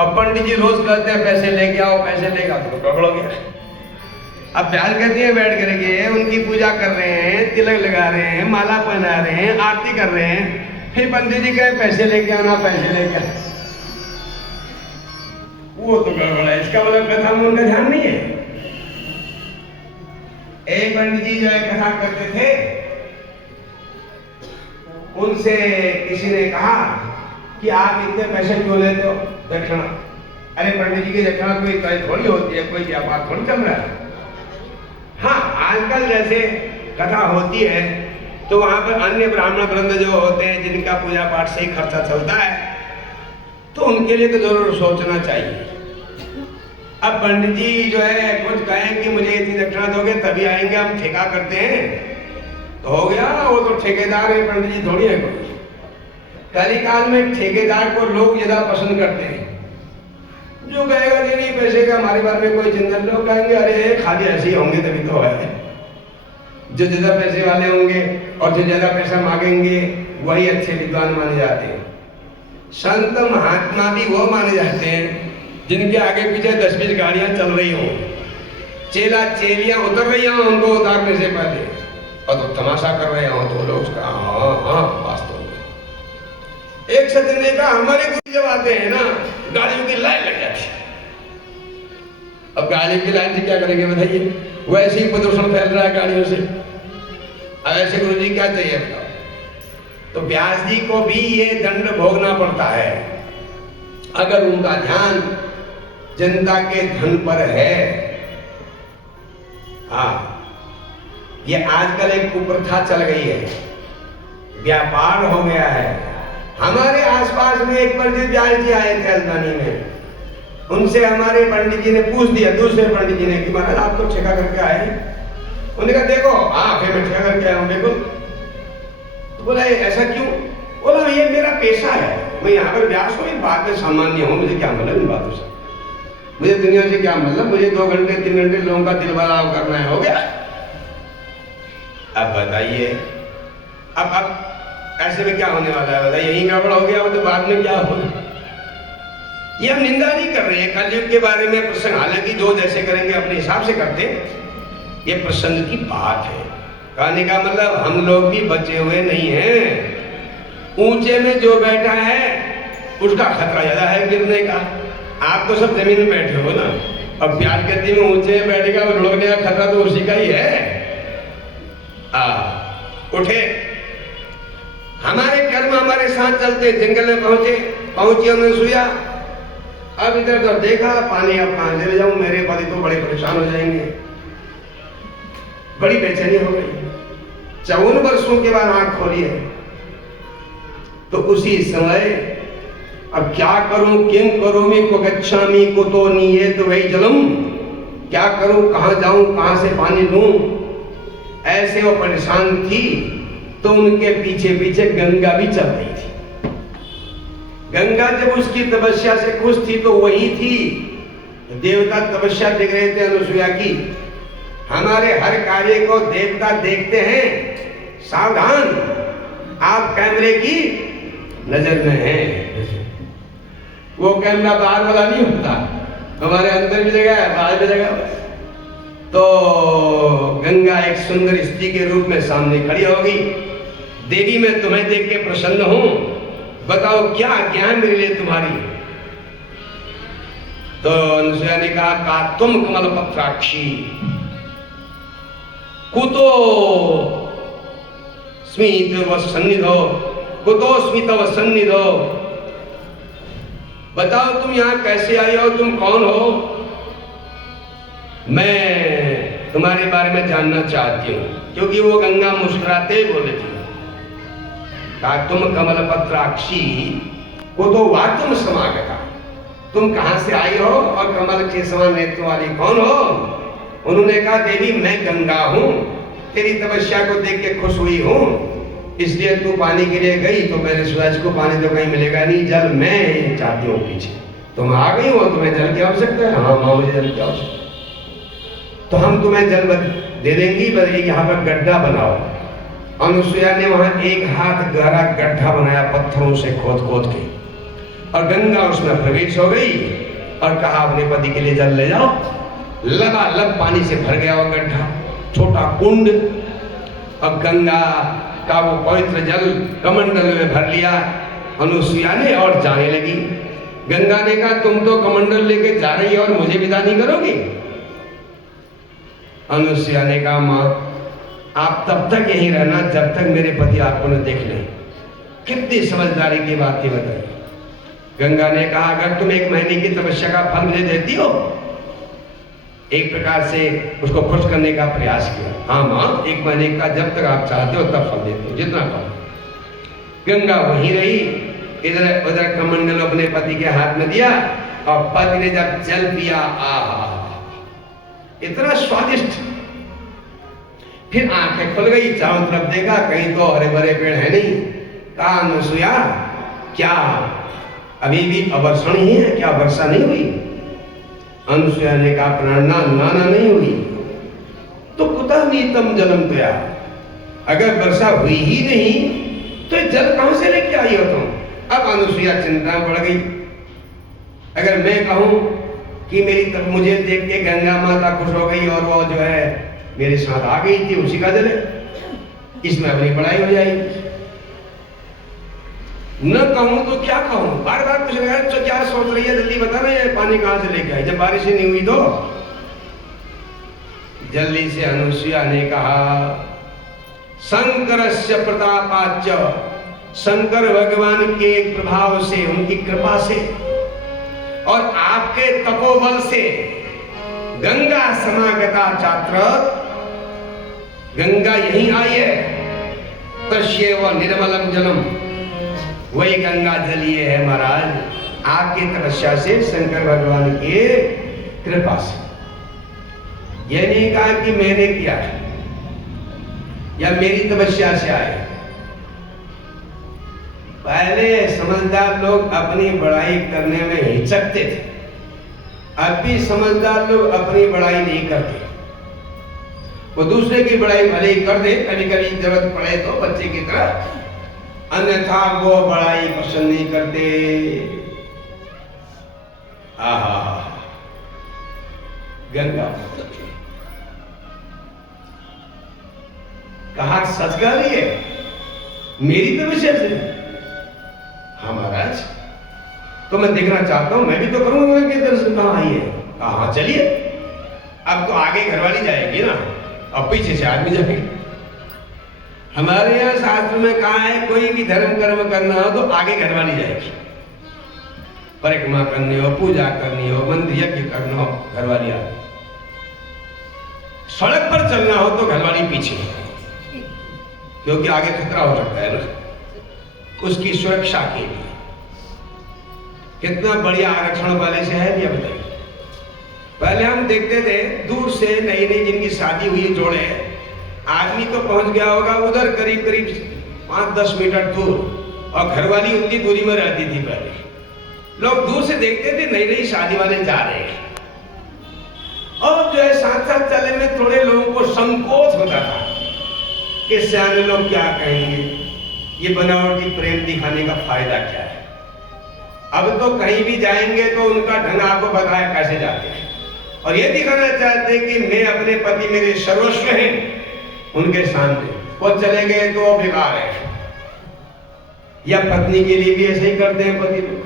अब पंडित जी रोज कहते हैं पैसे लेके आओ, पैसे लेके आओ, तो गड़बड़ हो गया। अब प्यार कहती है बैठ करके उनकी पूजा कर रहे हैं, तिलक लगा रहे हैं, माला पहना रहे हैं, आरती कर रहे हैं, फिर पंडित जी कहे पैसे लेके आना, पैसे लेके आना, वो तो गड़बड़ है। इसका मतलब कथा में उनका ध्यान नहीं है। एक पंडित जी जो है कथा करते थे, उनसे किसी ने कहा कि आप इतने पैसे क्यों लेते हो दक्षिणा? अरे पंडित जी की दक्षिणा कोई तय थोड़ी होती है, कोई व्यापार थोड़ी चल रहा है। हाँ आजकल जैसे कथा होती है तो वहां पर अन्य ब्राह्मण वृंद जो होते हैं, जिनका पूजा पाठ से ही खर्चा चलता है, तो उनके लिए तो जरूर सोचना चाहिए। अब पंडित जी जो है कुछ कहें कि मुझे इतनी दक्षिणा दोगे तभी आएंगे, हम ठेका करते हैं, तो हो गया, वो तो ठेकेदार है, पंडित जी थोड़ी है कोई। कलिकाल में ठेकेदार को लोग ज्यादा पसंद करते हैं। जो कहेगा नहीं पैसे का हमारे बारे में कोई चिंता, लोग कहेंगे अरे खाली ऐसे ही होंगे तभी तो है। जो ज्यादा पैसे वाले होंगे और जो ज्यादा पैसा मांगेंगे वही अच्छे विद्वान माने जाते हैं। संत महात्मा भी वो माने जाते हैं जिनके आगे पीछे 10-20 गाड़ियां चल रही हो, चेला चेलियां उतर रही हो उनको उतारने से पहले, और तो तमाशा कर रहे हो तो लोग उसका हाँ वास्तव में। एक सज्जन ने कहा हमारे गुरु जब आते हैं ना गाड़ियों की लाइन लग जाती है। अब गाड़ी की लाइन से क्या करेंगे बताइए? वैसे ही प्रदूषण फैल रहा है गाड़ियों से। अब ऐसे गुरु जी क्या चाहिए बताओ? तो व्यास जी को भी ये दंड भोगना पड़ता है अगर उनका ध्यान जनता के धन पर है। हाँ, ये आजकल एक कुप्रथा चल गई है, व्यापार हो गया है। हमारे आसपास में एक पंडित व्यास जी आए थे अल्बानी में, उनसे हमारे पंडित जी ने पूछ दिया, दूसरे पंडित जी ने कि महाराज आप तो ठेका करके आए? उन्होंने कहा देखो हाँ फिर मैं ठेका करके आया हूँ। बिल्कुल। तो बोला ऐसा क्यों? बोला ये मेरा पेशा है, मैं यहाँ पर व्यास हूँ, बाद में सामान्य हूँ, मुझे क्या मतलब इन बातों से, मुझे दुनिया से क्या मतलब, मुझे 2 घंटे 3 घंटे लोगों का दिल बदलाव करना है, हो गया। अब बताइए अब ऐसे में क्या होने वाला है बताइए? यही गड़बड़ हो गया तो बाद में क्या होगा? ये हम निंदा नहीं कर रहे हैं कलयुग के बारे में प्रसंग, हालांकि जो जैसे करेंगे अपने हिसाब से करते, ये प्रसंग की बात है। कहने का मतलब हम लोग भी बचे हुए नहीं हैं। ऊंचे में जो बैठा है उसका खतरा ज्यादा है गिरने का। आप तो सब जमीन में बैठे हो ना, अब प्यार गति में ऊंचे में बैठेगा वो लुढ़कने का खतरा तो उसी का ही है। उठे, हमारे कर्म हमारे साथ चलते। जंगल में पहुंची अनसुईया। अब इधर तो देखा पानी, अब कहां चले जाऊं, मेरे पति तो बड़े परेशान हो जाएंगे। बड़ी बेचैनी हो गई। 54 वर्षों के बाद आंख खोली है तो उसी समय अब क्या करूं, किम करोमि को गच्छामि कुतो नियेत वै जलम, क्या करूं, कहां जाऊं, कहां से पानी लूं। ऐसे वो परेशान थी तो उनके पीछे पीछे गंगा भी चल रही थी। गंगा जब उसकी तपस्या से खुश थी तो वही थी। देवता तपस्या देख रहे थे अनुसुईया की। हमारे हर कार्य को देवता देखते हैं, सावधान, आप कैमरे की नजर में हैं। वो कैमरा बाहर वाला नहीं होता, हमारे अंदर भी जगह है, बाहर भी जगह है। तो गंगा एक सुंदर स्त्री के रूप में सामने खड़ी होगी। देवी मैं तुम्हें देख के प्रसन्न हूं, बताओ क्या आज्ञा है मेरे लिए तुम्हारी। तो अनुसुईया ने कहा का तुम कमल पत्राक्षी कुतो स्मित व सन्निधो, कुतो स्मित व सन्निधो, बताओ तुम यहां कैसे आई हो, तुम कौन हो, मैं तुम्हारे बारे में जानना चाहती हूं। क्योंकि वो गंगा मुस्कुराते बोले थी का तुम कमल पत्राक्षी कुतो वातुम समागता, तुम कहां से आई हो और कमल के समान नेत्र वाली कौन हो। उन्होंने कहा देवी मैं गंगा हूं, तेरी तपस्या को देख के खुश हुई हूं, इसलिए तू पानी के लिए गई तो मैंने सूरज को पानी तो कहीं मिलेगा नहीं, जल मैं चाहती हूँ पीछे। तुम आ गई हो, तुम्हें जल की आवश्यकता है। हाँ माँ मुझे जल की आवश्यकता, तो हम तुम्हें जल दे देंगी, बस यहाँ पर गड्ढा बनाओ। अनुसुईया ने वहां एक हाथ गहरा गड्ढा बनाया पत्थरों से खोद खोद के, और गंगा उसमें प्रवेश हो गई और कहा अपने पति के लिए जल ले जाओ। लबालब पानी से भर गया वो गड्ढा, छोटा कुंड। अब गंगा का वो पवित्र जल कमंडल में भर लिया अनुसुईया ने और जाने लगी। गंगा ने कहा तुम तो कमंडल लेके जा रही हो और मुझे विदा नहीं करोगे। अनुसुईया ने कहा मां आप तब तक यहीं रहना जब तक मेरे पति आपको न देख लें। कितनी समझदारी की बात थी बताइए। गंगा ने कहा अगर तुम 1 महीने की तपस्या का फल मुझे देती हो, एक प्रकार से उसको खुश करने का प्रयास किया। हाँ मां 1 महीने का जब तक आप चाहते हो तब फल देते हो, जितना कहो। गंगा वहीं रही, इधर उधर कमंडल अपने पति के हाथ में दिया और पति ने जब जल पिया, आहा इतना स्वादिष्ट। फिर आंखें खुल गई, चारों तरफ देखा, कहीं तो हरे भरे पेड़ है नहीं। कहा अनुसुईया क्या अभी भी अवर्षण ही है, क्या वर्षा नहीं हुई। अनुसुईया ने कहा प्राणना नाना नहीं हुई तो कुतः नीतम जलम तया, अगर वर्षा हुई ही नहीं तो जल कहां से लेके आई हो तुम। अब अनुसुईया चिंता में पड़ गई। अगर मैं कहूं कि मेरी तब मुझे देख के गंगा माता खुश हो गई और वो जो है मेरे साथ आ गई थी, उसी का जल है, इसमें अपनी बड़ाई हो जाएगी। न कहूं तो क्या कहूं, बार बार पूछ रहे तो क्या सोच रही है, जल्दी बता रहे हैं पानी कहां से लेके आए, जब बारिश ही नहीं हुई तो। जल्दी से अनुसुईया ने कहा शंकरस्य प्रतापाच्च, शंकर भगवान के प्रभाव से, उनकी कृपा से और आपके तपोबल से गंगा समागता छात्र, गंगा यहीं आई है। तस्यैव निर्मलम जलम, वही गंगा जल ये है महाराज, आपकी तपस्या से, शंकर भगवान के कृपा से। यह नहीं कहा कि मैंने किया है या मेरी तपस्या से आए। पहले समझदार लोग अपनी बड़ाई करने में हिचकते थे, अब भी समझदार लोग अपनी बड़ाई नहीं करते। वो दूसरे की बड़ाई भले ही कर दे, कभी कभी जरूरत पड़े तो बच्चे की तरह, अन्यथा वो बड़ाई पसंद नहीं करते। आहा गंगा कहा सच कह रही है, मेरी तो विशेष है। हाँ महाराज, तो मैं देखना चाहता हूं, मैं भी तो करूंगा कि दर्शन। कहाँ आई है? कहा हाँ चलिए। अब तो आगे घरवाली जाएगी ना, अब पीछे से आदमी जाएंगे। हमारे यहाँ शास्त्र में कहा है, कोई भी धर्म कर्म करना हो तो आगे घरवाली जाएगी। परिक्रमा करनी हो, पूजा करनी हो, मंदिर यज्ञ करना हो, घरवाली आगे। सड़क पर चलना हो तो घरवाली पीछे, क्योंकि आगे खतरा हो सकता है ना, उसकी सुरक्षा के लिए। कितना बढ़िया आरक्षण वाले से है, ये बताइए। पहले हम देखते थे दूर से नई नई जिनकी शादी हुई जोड़े, आदमी तो पहुंच गया होगा उधर करीब करीब 5-10 मीटर दूर, और घरवाली उतनी दूरी में रहती थी। पहले लोग दूर से देखते थे नई नई शादी वाले जा रहे हैं, और जो है साथ साथ चले में थोड़े लोगों को संकोच होता था कि सियाने लोग क्या कहेंगे, ये बनावटी प्रेम दिखाने का फायदा क्या है। अब तो कहीं भी जाएंगे तो उनका ढंग आपको बताया कैसे जाते हैं, और ये दिखाना चाहते हैं कि मैं अपने पति मेरे सर्वस्व हैं उनके सामने, वो चले गए तो वो बेकार है। या पत्नी के लिए भी ऐसे ही करते हैं पति लोग,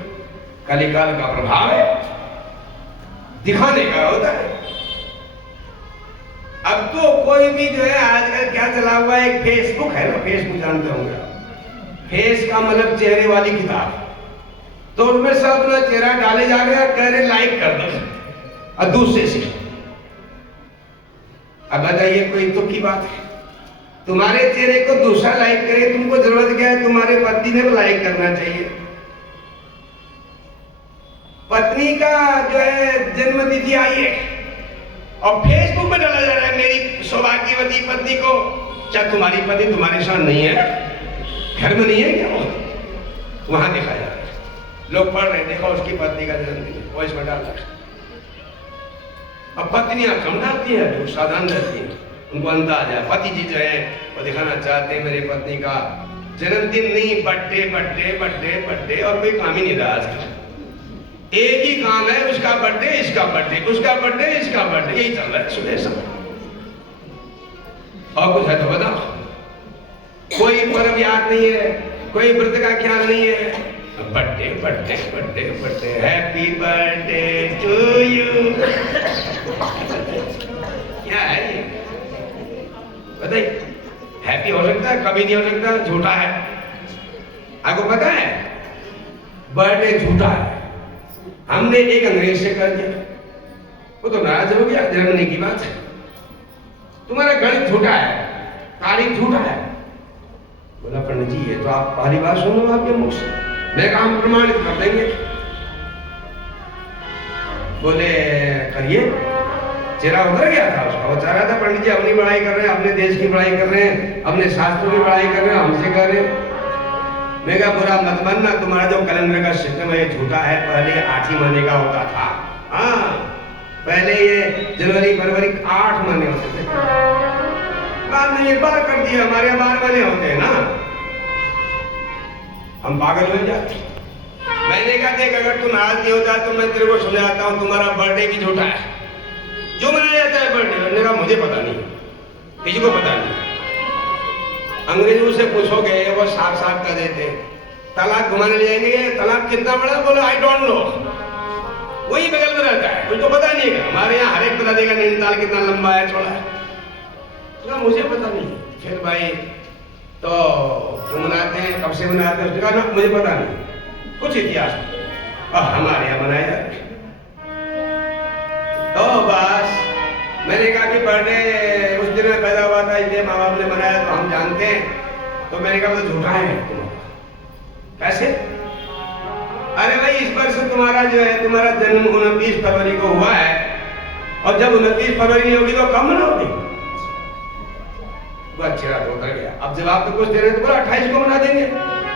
कलिकाल का प्रभाव है, दिखाने का होता है। अब तो कोई भी जो है आजकल क्या चला हुआ है, एक फेसबुक है ना, फेसबुक जानते होंगे आप। फेस का मतलब चेहरे वाली किताब, तो उनमें सब अपना चेहरा डाले जा रहे हैं, कह रहे लाइक कर दो, और दूसरे से। अब बताइए, कोई तुक की बात है? तुम्हारे चेहरे को दूसरा लाइक करे, तुमको जरूरत क्या है? तुम्हारे पति ने भी लाइक करना चाहिए। पत्नी का जो है जन्म तिथि आई है और फेसबुक में डाला जा रहा है मेरी सौभाग्यवती पत्नी को। क्या तुम्हारी पत्नी तुम्हारे साथ नहीं है, घर में नहीं है क्या? वहां देखा जा रहा है, लोग पढ़ रहे, देखो उसकी पत्नी का जन्मदिन, वो इसमें डाल रहा है। अब पत्नियां कम डालती है, जो साधारण रहती है, उनको अंदाज है। पति जी जो है वो दिखाना चाहते हैं मेरी पत्नी का जन्मदिन नहीं, बर्थडे बर्थडे बर्थडे बर्थडे, और कोई काम ही नहीं रहा आजकल। एक ही काम है, उसका बर्थडे, इसका बर्थडे, उसका बर्थडे, इसका बर्थडे, यही चल रहा है सुबह समय। और कुछ है तो बताओ। कोई पर्व याद नहीं है, कोई व्रत का ख्याल नहीं है, birthday birthday birthday birthday, happy birthday to you. क्या है ये बताइए? हैप्पी हो सकता है, कभी नहीं हो सकता, झूठा है। आपको पता है बर्थडे झूठा है, हमने एक अंग्रेज से कर दिया, वो तो नाराज हो गया, जर्मनी की बात है। तुम्हारा गणित झूठा है, तारीख झूठा है। बोला पंडित जी ये तो आप पहली बार सुन लो आपके मुख से, मैं काम प्रमाणित कर देंगे। बोले करिए। चेहरा उधर गया था उसका, वो चाह रहा था पंडित जी अपनी बड़ाई कर रहे हैं, अपने देश की बड़ाई कर रहे हैं, अपने शास्त्रों की बड़ाई कर रहे हैं, हमसे कर रहे हैं। मैं कहा बुरा मत मानना, तुम्हारा जो कैलेंडर का सिस्टम है झूठा है, पहले 8 ही महीने का होता था। हाँ, पहले ये जनवरी फरवरी 8 महीने होते थे, बाद में ये 12 कर दिया, हमारे यहाँ 12 महीने होते हैं ना। हम पागल हो जाते। मैंने कहा देख, अगर तू नाराज नहीं होता तो मैं तेरे को सुनाता हूँ, तुम्हारा बर्थडे भी झूठा है। जो मनाया जाता है बर्थडे, मैंने कहा मुझे पता नहीं, किसी को पता नहीं। अंग्रेजों से पूछोगे वो साफ साफ कह देते, तालाब घुमाने ले जाएंगे, तालाब कितना बड़ा, बोलो आई डोंट नो, वही बगल में रहता है, कुछ तो पता नहीं है। हमारे यहाँ हर एक बता देगा नैनीताल कितना लंबा है चौड़ा है, तो मुझे पता नहीं। फिर भाई तो जो मनाते हैं कब से मनाते हैं, उसने कहा ना मुझे पता नहीं, कुछ इतिहास और हमारे यहाँ मनाया जाता है। तो बस मैंने कहा कि बर्थडे उस दिन में पैदा हुआ था इसलिए माँ बाप ने मनाया, तो हम जानते हैं। तो मैंने कहा वो झूठा है। कैसे? अरे भाई इस वर्ष तुम्हारा जो है, तुम्हारा जन्म 29 फरवरी को हुआ है, और जब 29 फरवरी नहीं होगी तो कब मनाओगे? वो अच्छा तो उतर गया। अब जवाब तो कुछ दे रहे, तो बोला 28 को मना देंगे,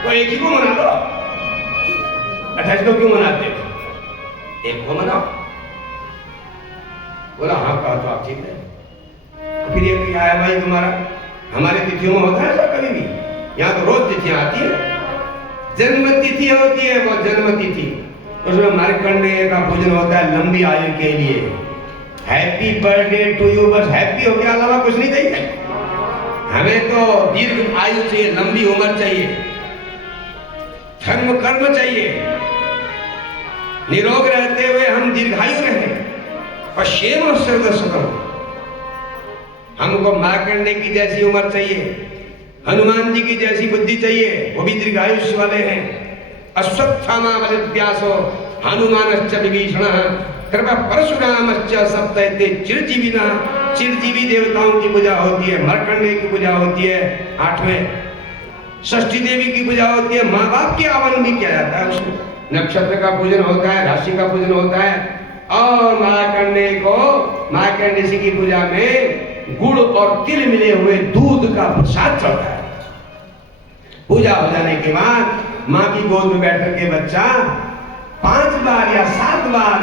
तो एक ही को मना लो। 28 को क्यों मनाते हो? एक को मनाओ। बोला हाँ कहा तो आप ठीक है। फिर ये क्या है भाई तुम्हारा, हमारे तिथियों में होता है ऐसा कभी भी? यहाँ तो रोज तिथियां आती है, जन्म तिथि होती है, वो जन्म तिथि, उसमें मार्कंडेय का पूजन होता है लंबी आयु के लिए। हैप्पी बर्थडे टू यू, बस हैप्पी हो गया, अलावा कुछ नहीं चाहिए। हमें तो दीर्घ आयु चाहिए, लंबी उम्र चाहिए, धर्म कर्म चाहिए, निरोग रहते हुए हम दीर्घायु रहें और क्षेम सर्वसुखम। हमको मार्कंडे की जैसी उम्र चाहिए, हनुमान जी की जैसी बुद्धि चाहिए, वो भी दीर्घायुष्य वाले हैं। अश्वत्थामा बलिव्यासो हनुमानश्च विभीषणः कृपा परशुरामश्च सप्तैते चिरजीविनः। चिरजीवी देवताओं की पूजा होती है, मार्कंडे की पूजा होती है, 8वें षष्ठी देवी की पूजा होती है, माँ बाप के आवन भी किया जाता है उसमें, नक्षत्र का पूजन होता है, राशि का पूजन होता है। और मार्कंडे को मार्कंडेय की पूजा में गुड़ और तिल मिले हुए दूध का प्रसाद चढ़ता है। पूजा हो जाने के बाद माँ की गोद में बैठ के बच्चा 5 बार या 7 बार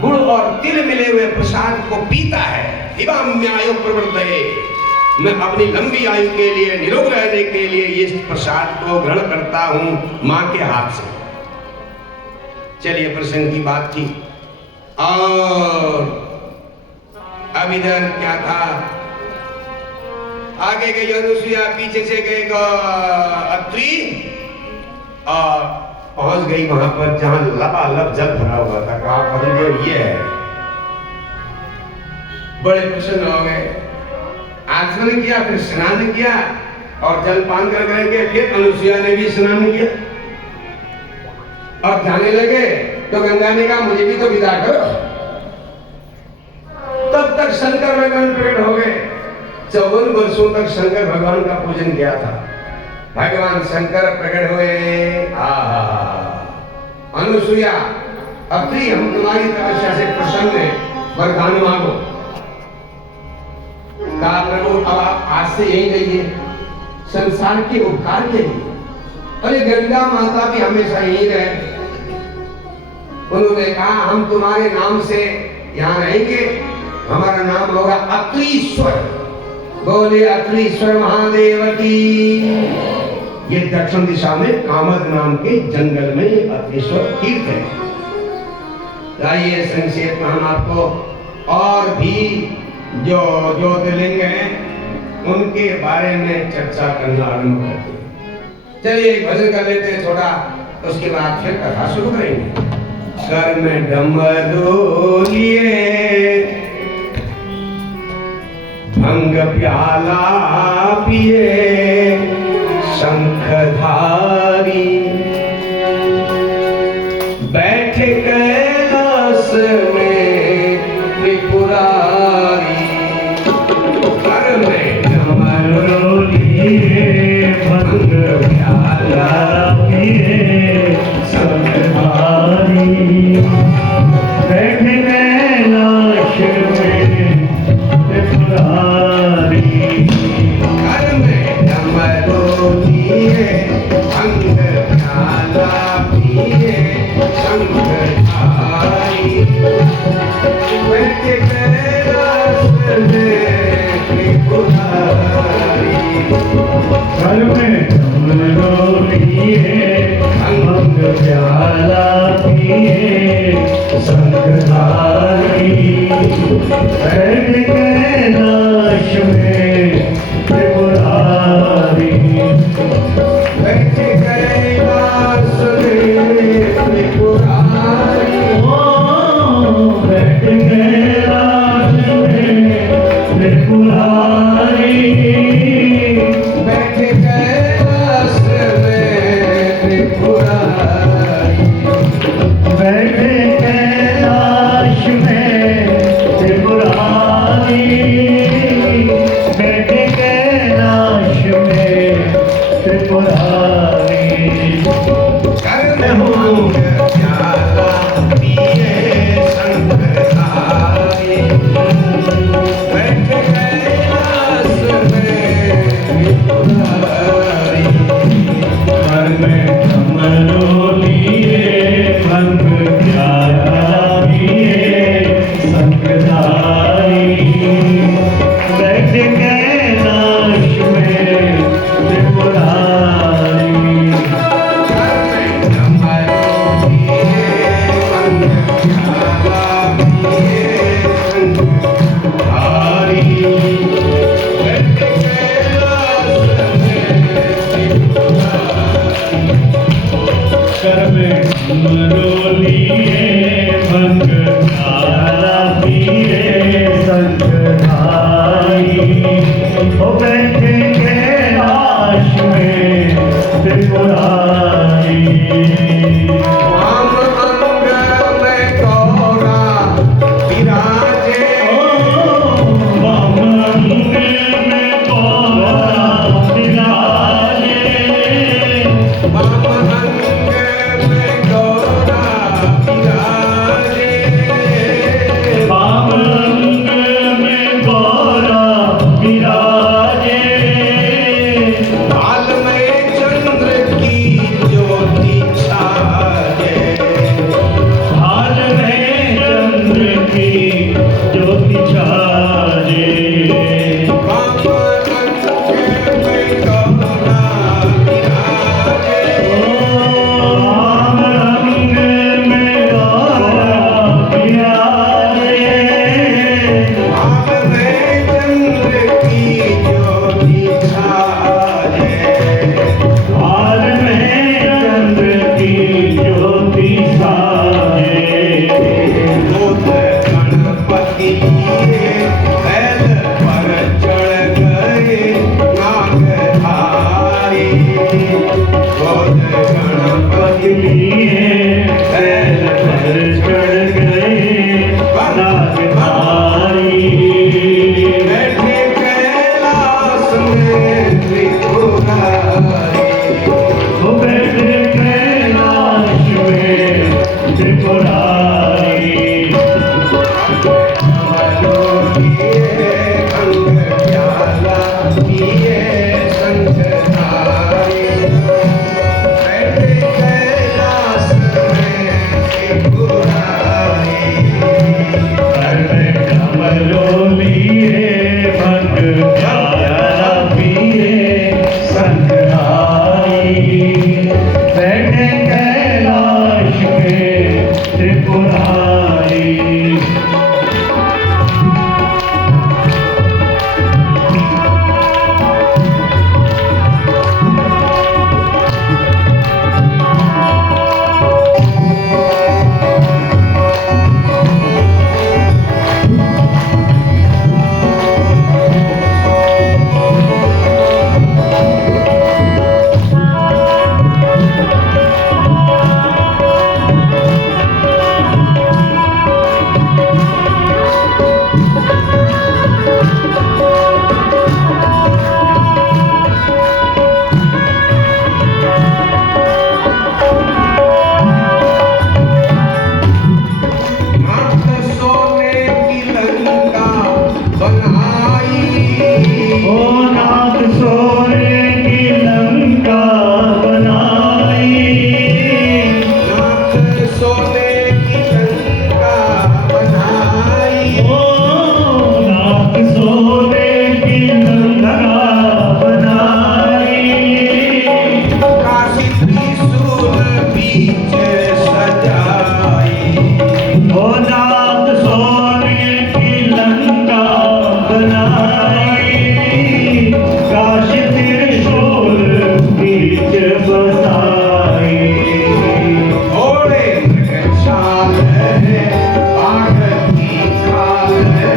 गुड़ और तिल मिले हुए प्रसाद को पीता है। इवाम्यायो प्रवर्तये, मैं अपनी लंबी आयु के लिए, निरोग रहने के लिए इस प्रसाद को ग्रहण करता हूं माँ के हाथ से। चलिए, प्रसंग की बात थी। और अब इधर क्या था, आगे गई अनुसुईया, पीछे से गए अत्रि और पहुंच गई वहां पर जहां लबालब जल भरा हुआ था। कहा पतिदेव ये है। बड़े प्रसन्न हो गए, आचमन किया, फिर स्नान किया और जल पान कर करके फिर अनुसुईया ने भी स्नान किया और जाने लगे। तो गंगा ने कहा मुझे भी तो विदा करो। तब तक शंकर भगवान प्रकट हो गए। 54 वर्षों तक शंकर भगवान का पूजन किया था। भगवान शंकर प्रकट हुए। अनुसुईया, अत्रि हम तुम्हारी तपस्या से प्रसन्न हैं, वरदान मांगो। कहा प्रभु अब आप आज से यही रहिए संसार के उपकार के लिए, अरे गंगा माता भी हमेशा यही रहे। उन्होंने कहा हम तुम्हारे नाम से यहाँ रहेंगे, हमारा नाम होगा अत्रीश्वर। बोले अत्रीश्वर महादेव की। ये दक्षिण दिशा में कामद नाम के जंगल में ये अत्रीश्वर तीर्थ है। आइए संक्षेप में हम आपको और भी जो ज्योतिर्लिंग हैं उनके बारे में चर्चा करना आरंभ करते हैं। चलिए एक भजन कर लेते हैं थोड़ा, उसके बाद फिर कथा शुरू करेंगे। कर में डमरू लिए, भंग प्याला पिए, शंखधारी बैठे कैलाश में त्रिपुरारी। कर में डमरू लिए, भंग प्याला पिए, शंखधारी बैठे कैलाश में त्रिपुरारी। घर में डमरू लिए, भंग प्याला पिए, शंखधारी बैठे कैलाश में त्रिपुरारी। घर में डमरू लिए, भंग प्याला पिए, शंखधारी बैठ कैलाश में त्रिपुरारी। बैठ कैलाश में त्रिपुरारी। बैठ कैलाश में त्रिपुरारी। बैठ कैलाश में त्रिपुरारी। बैठे कैलाश में त्रिपुरारी। है बाघ की खाल है,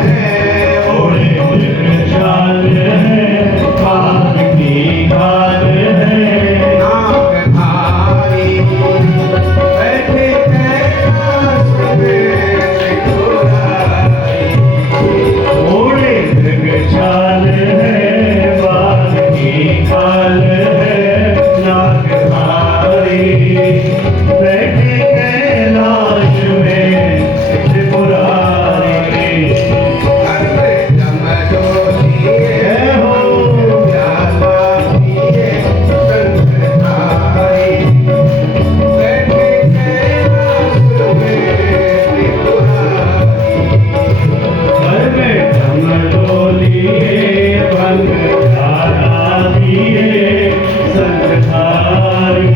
घोड़े मृग चाल है, बाघ की खाल है, नागधारी बैठे कैलाश में त्रिपुरारी। घोड़े मृग चाल है, बाघ की खाल है, नागधारी बैठे कैलाश में त्रिपुरारी। घर में जमजोती है हो प्याला पिए संगधारी, बैठे कैलाश में त्रिपुरारी। घर में डमडोलिए भंग धारा दिए संगधारी,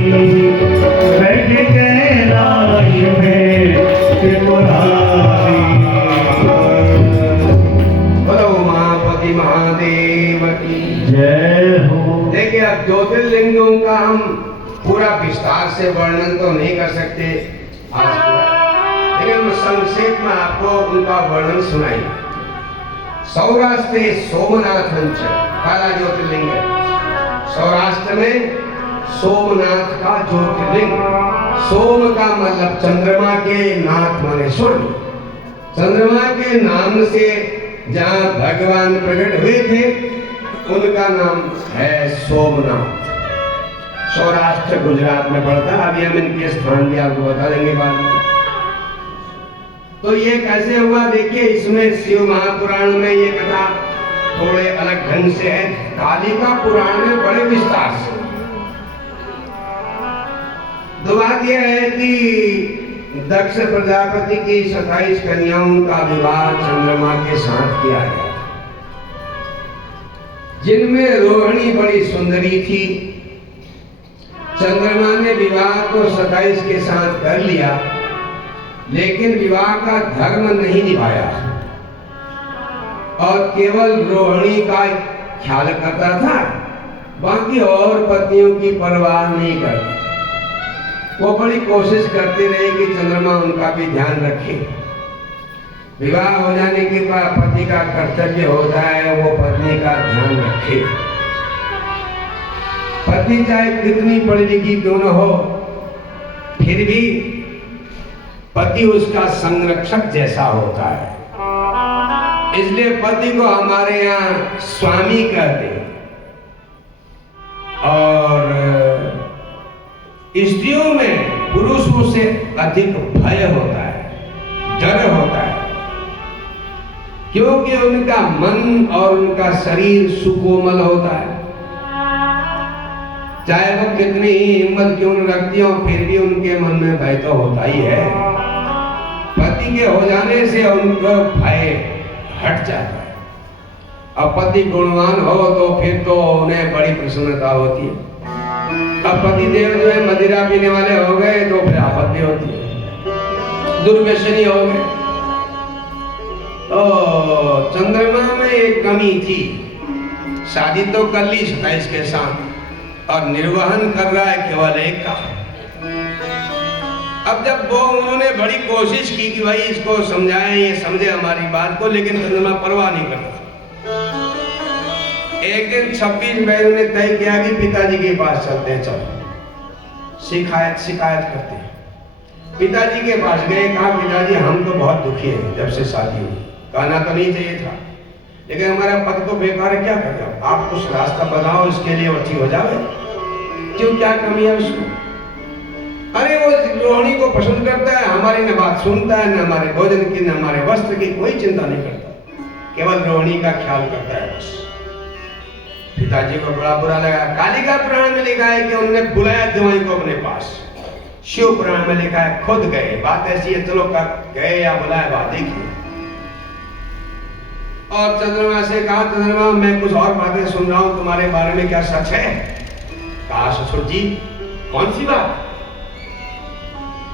बैठ कैलाश में त्रिपुरारी। बोलो उमापति महादेव की। जय हो। देखिए, अब ज्योतिर्लिंगों का हम पूरा विस्तार से वर्णन तो नहीं कर सकते आज पूरा, लेकिन हम संक्षेप में आपको उनका वर्णन सुनाएंगे। सौराष्ट्र सोमनाथ अंश पहला ज्योतिर्लिंग है। सौराष्ट्र में सोमनाथ का ज्योतिर्लिंग, सोम का मतलब चंद्रमा के, नाथ माने सूर्य। चंद्रमा के नाम से जहाँ भगवान प्रकट हुए थे उनका नाम है सोमनाथ। सौराष्ट्र गुजरात में पड़ता है। अभी हम इनके स्थान भी आपको बता देंगे बाद में। तो ये कैसे हुआ देखिए, इसमें शिव महापुराण में ये कथा थोड़े अलग ढंग से है, कालिका पुराण में बड़े विस्तार से। तो बात यह है कि दक्ष प्रजापति की 27 कन्याओं का विवाह चंद्रमा के साथ किया गया, जिनमें रोहिणी बड़ी सुंदरी थी। चंद्रमा ने विवाह तो 27 के साथ कर लिया, लेकिन विवाह का धर्म नहीं निभाया और केवल रोहिणी का ख्याल करता था, बाकी और पत्नियों की परवाह नहीं करता। वो बड़ी कोशिश करते रहे कि चंद्रमा उनका भी ध्यान रखे। विवाह हो जाने के बाद पति का कर्तव्य होता है वो पत्नी का ध्यान रखे। पत्नी चाहे कितनी पढ़ी लिखी क्यों न हो, फिर भी पति उसका संरक्षक जैसा होता है। इसलिए पति को हमारे यहाँ स्वामी कहते हैं। और स्त्रियों में पुरुषों से अधिक भय होता है, डर होता है, क्योंकि उनका मन और उनका शरीर सुकोमल होता है। चाहे वो कितनी ही हिम्मत क्यों न रखती हो, फिर भी उनके मन में भय तो होता ही है। पति के हो जाने से उनको भय हट जाता है। अब पति गुणवान हो तो फिर तो उन्हें बड़ी प्रसन्नता होती है। अब पति देव जो है मदिरा पीने वाले हो गए तो फिर आपत्ति होती है, दुर्व्यसनी हो गए। तो चंद्रमा में एक कमी थी, शादी तो कर ली 27 के साथ और निर्वहन कर रहा है केवल एक का। अब जब वो उन्होंने बड़ी कोशिश की कि भाई इसको समझाएं, ये समझे हमारी बात को, लेकिन चंद्रमा परवाह नहीं करता। एक दिन 26 मई ने तय किया कि पिताजी के पास चलते हैं, चलो शिकायत करते हैं। पिताजी के पास गए, कहा पिताजी हम तो बहुत दुखी हैं जब से शादी हुई, कहना तो नहीं चाहिए था, लेकिन हमारा पति तो बेकार है, क्या करें, आप कुछ रास्ता बताओ इसके लिए वो ठीक हो जाए। क्यों, क्या कमी है उसको? अरे वो रोहिणी को पसंद करता है, हमारी न बात सुनता है, न हमारे भोजन की, न हमारे वस्त्र की कोई चिंता नहीं करता, केवल रोहिणी का ख्याल करता है बस। पिताजी को बड़ा बुरा लगा। कालिका पुराण में लिखा है कि उन्होंने बुलाया जवाई को अपने पास। शिव पुराण में लिखा है खुद गए। बात ऐसी है, चलो गए या बुलाया, बात देखिए। और चंद्रमा से कहा, चंद्रमा मैं कुछ और बातें सुन रहा हूं तुम्हारे बारे में, क्या सच है? कहा ससुर जी कौन सी बात?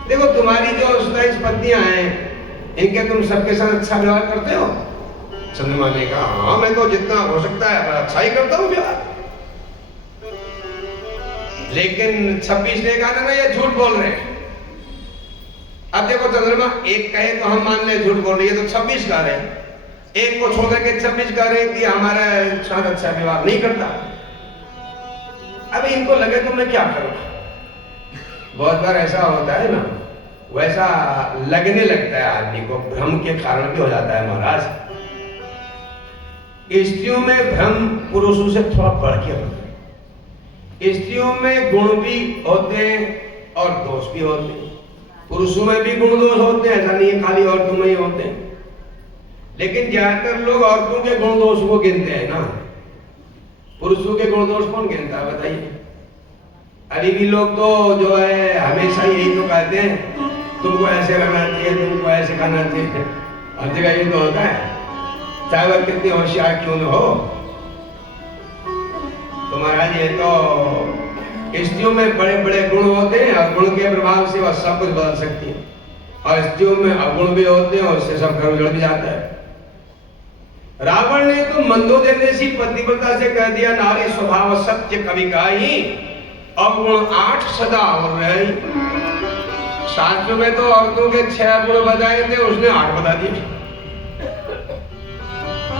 देखो तुम्हारी जो 27 पत्नियां हैं, इनके तुम सबके साथ अच्छा व्यवहार करते हो? चंद्रमा ने कहा हाँ, मैं तो जितना हो सकता है पर अच्छा ही करता हूँ व्यवहार। लेकिन 26 ने कहा ना, ये झूठ बोल रहे हैं, अब देखो चंद्रमा एक कहे तो हम मान ले झूठ बोल रही है तो 26 कह रहे हैं, एक को छोड़ के 26 कह रहे हैं कि हमारा साथ अच्छा व्यवहार नहीं करता। अब इनको लगे तो मैं क्या करूं? बहुत बार ऐसा होता है ना, वैसा लगने लगता है आदमी को, भ्रम के कारण भी हो जाता है महाराज। स्त्रियों में भ्रम पुरुषों से थोड़ा बढ़ के होता है। स्त्रियों में गुण भी होते हैं और दोष भी होते हैं, पुरुषों में भी गुण दोष होते हैं, ऐसा नहीं है खाली औरतों में ही होते हैं। लेकिन ज्यादातर लोग औरतों के गुण दोष को गिनते हैं ना, पुरुषों के गुण दोष कौन गिनता है बताइए? अभी भी लोग तो जो है हमेशा यही तो कहते हैं तुमको ऐसे रहना चाहिए, तुमको ऐसे खाना चाहिए, हर जगह ये तो होता है, चाहे वह कितने होशियार क्यों न हो। तो महाराज ये तो स्त्रियों में बड़े बड़े गुण होते हैं और गुण के प्रभाव से वह सब कुछ बदल सकती है, और स्त्रियों में अवगुण भी होते हैं और उससे सब घर उजड़ भी जाता है। रावण ने तो मंदोदरी जैसी पतिव्रता से कह दिया, नारी स्वभाव सत्य कवि गाई, अवगुण 8 सदा और रही। शास्त्र में तो औरतों के 6 गुण बताए थे, उसने 8 बता दिए।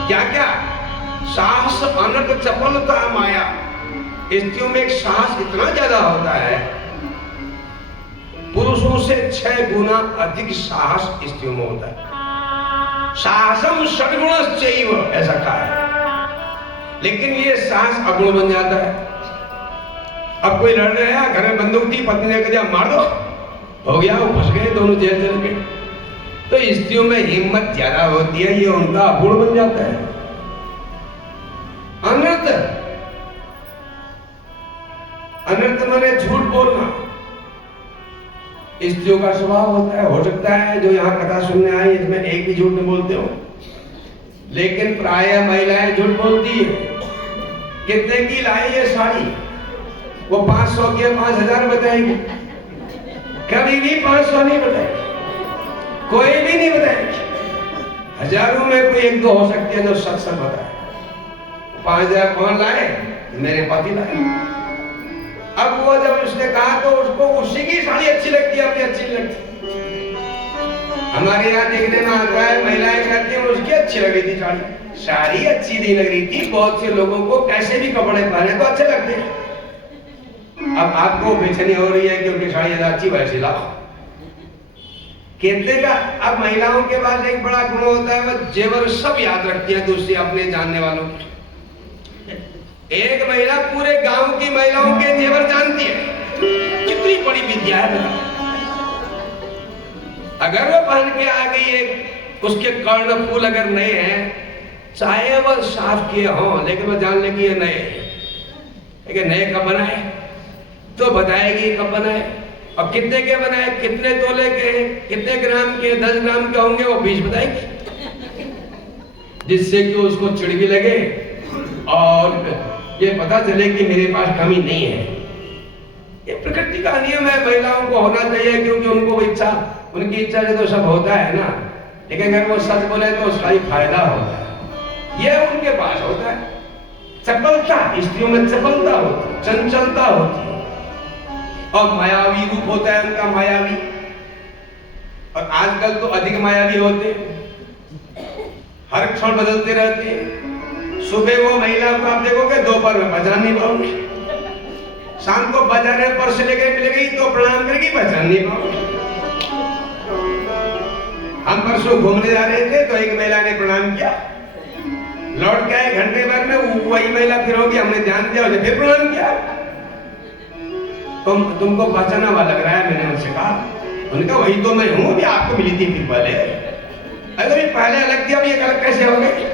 क्या क्या? साहस, अनर्थ, चपलता, माया। स्त्रियों में एक साहस इतना ज्यादा होता है, पुरुषों से 6 गुना अधिक साहस स्त्रियों में होता है। साहसम षड्गुणश्चैव, ऐसा कहा है। लेकिन ये साहस अगुण बन जाता है। अब कोई लड़ रहा है, घर में बंदूक थी, पत्नी ने कह दिया मार दो, हो गया, वो फंस गए, दोनों जेल चल गए। तो स्त्रियों में हिम्मत ज्यादा होती है, ये उनका अगुण बन जाता है। अनर्थ, अनर्थ माने झूठ बोलना, स्त्रियों का स्वभाव होता है। हो सकता है जो यहाँ कथा सुनने आए इसमें एक भी झूठ नहीं बोलते हो, लेकिन प्रायः महिलाएं झूठ बोलती है। कितने की लाई ये साड़ी? वो 500 की 5000 बताएगी, कभी भी 500 नहीं बताएगी, कोई भी नहीं बताएगी। हजारों में कोई एक दो हो सकती है जो सच सच बताए। 5000 कौन लाए? मेरे पति लाए। अब वो जब उसने कहा तो उसको उसी की साड़ी अच्छी लगती है, अपनी अच्छी नहीं लगती। हमारे यहाँ देखने में आता है, महिलाएं कहती हैं उसकी अच्छी लग रही थी साड़ी, साड़ी अच्छी नहीं लग रही थी। बहुत से लोगों को कैसे भी कपड़े पहने तो अच्छे लगते हैं। अब आपको बेचैनी हो रही है कि उनकी साड़ी ज्यादा अच्छी, वैसे लाओ। कहते का अब महिलाओं के पास एक बड़ा गुण होता है, वह जेवर सब याद रखती है दूसरे अपने जानने वालों की। एक महिला पूरे गांव की महिलाओं के जेवर जानती है, कितनी बड़ी विद्या है। अगर वो पहन के आ गई है, उसके कर्ण फूल अगर नए हैं, चाहे वह साफ किए हों, लेकिन वो जान लेगी ये नए हैं। लेकिन नए कब बनाए तो बताएगी कब बनाए, और कितने के बनाए, कितने तोले के हैं, कितने ग्राम के, 10 ग्राम के होंगे, वो 20 बताएगी, जिससे कि उसको चिढ़ भी लगे और ये पता चले कि मेरे पास कमी नहीं है। ये प्रकृति का नियम है, महिलाओं को होना चाहिए, क्योंकि उनको इच्छा, उनकी इच्छा से तो सब होता है ना। लेकिन अगर वो सच बोले तो उसका ही फायदा होता है, ये उनके पास होता है। चपलता, स्त्रियों में चपलता होती है, चंचलता होती है, और मायावी रूप होता है उनका, मायावी। और आजकल तो अधिक मायावी होते, हर क्षण बदलते रहते हैं। सुबह वो महिला को आप देखोगे, दोपहर में पहचान नहीं पाओगे, शाम को बाजार में पर्स लेके मिलेगी तो प्रणाम करेगी, पहचान नहीं पाओगे। हम परसों घूमने जा रहे थे तो एक महिला ने प्रणाम किया, लौट के आए घंटे भर में वही महिला फिर होगी, हमने ध्यान दिया, उसे फिर प्रणाम किया। तुमको पहचाना हुआ लग रहा है, मैंने उनसे कहा। उन्होंने कहा वही तो मैं हूं, अभी आपको मिली थी फिर पहले। अरे पहले अलग थी, अब ये अलग कैसे हो गई?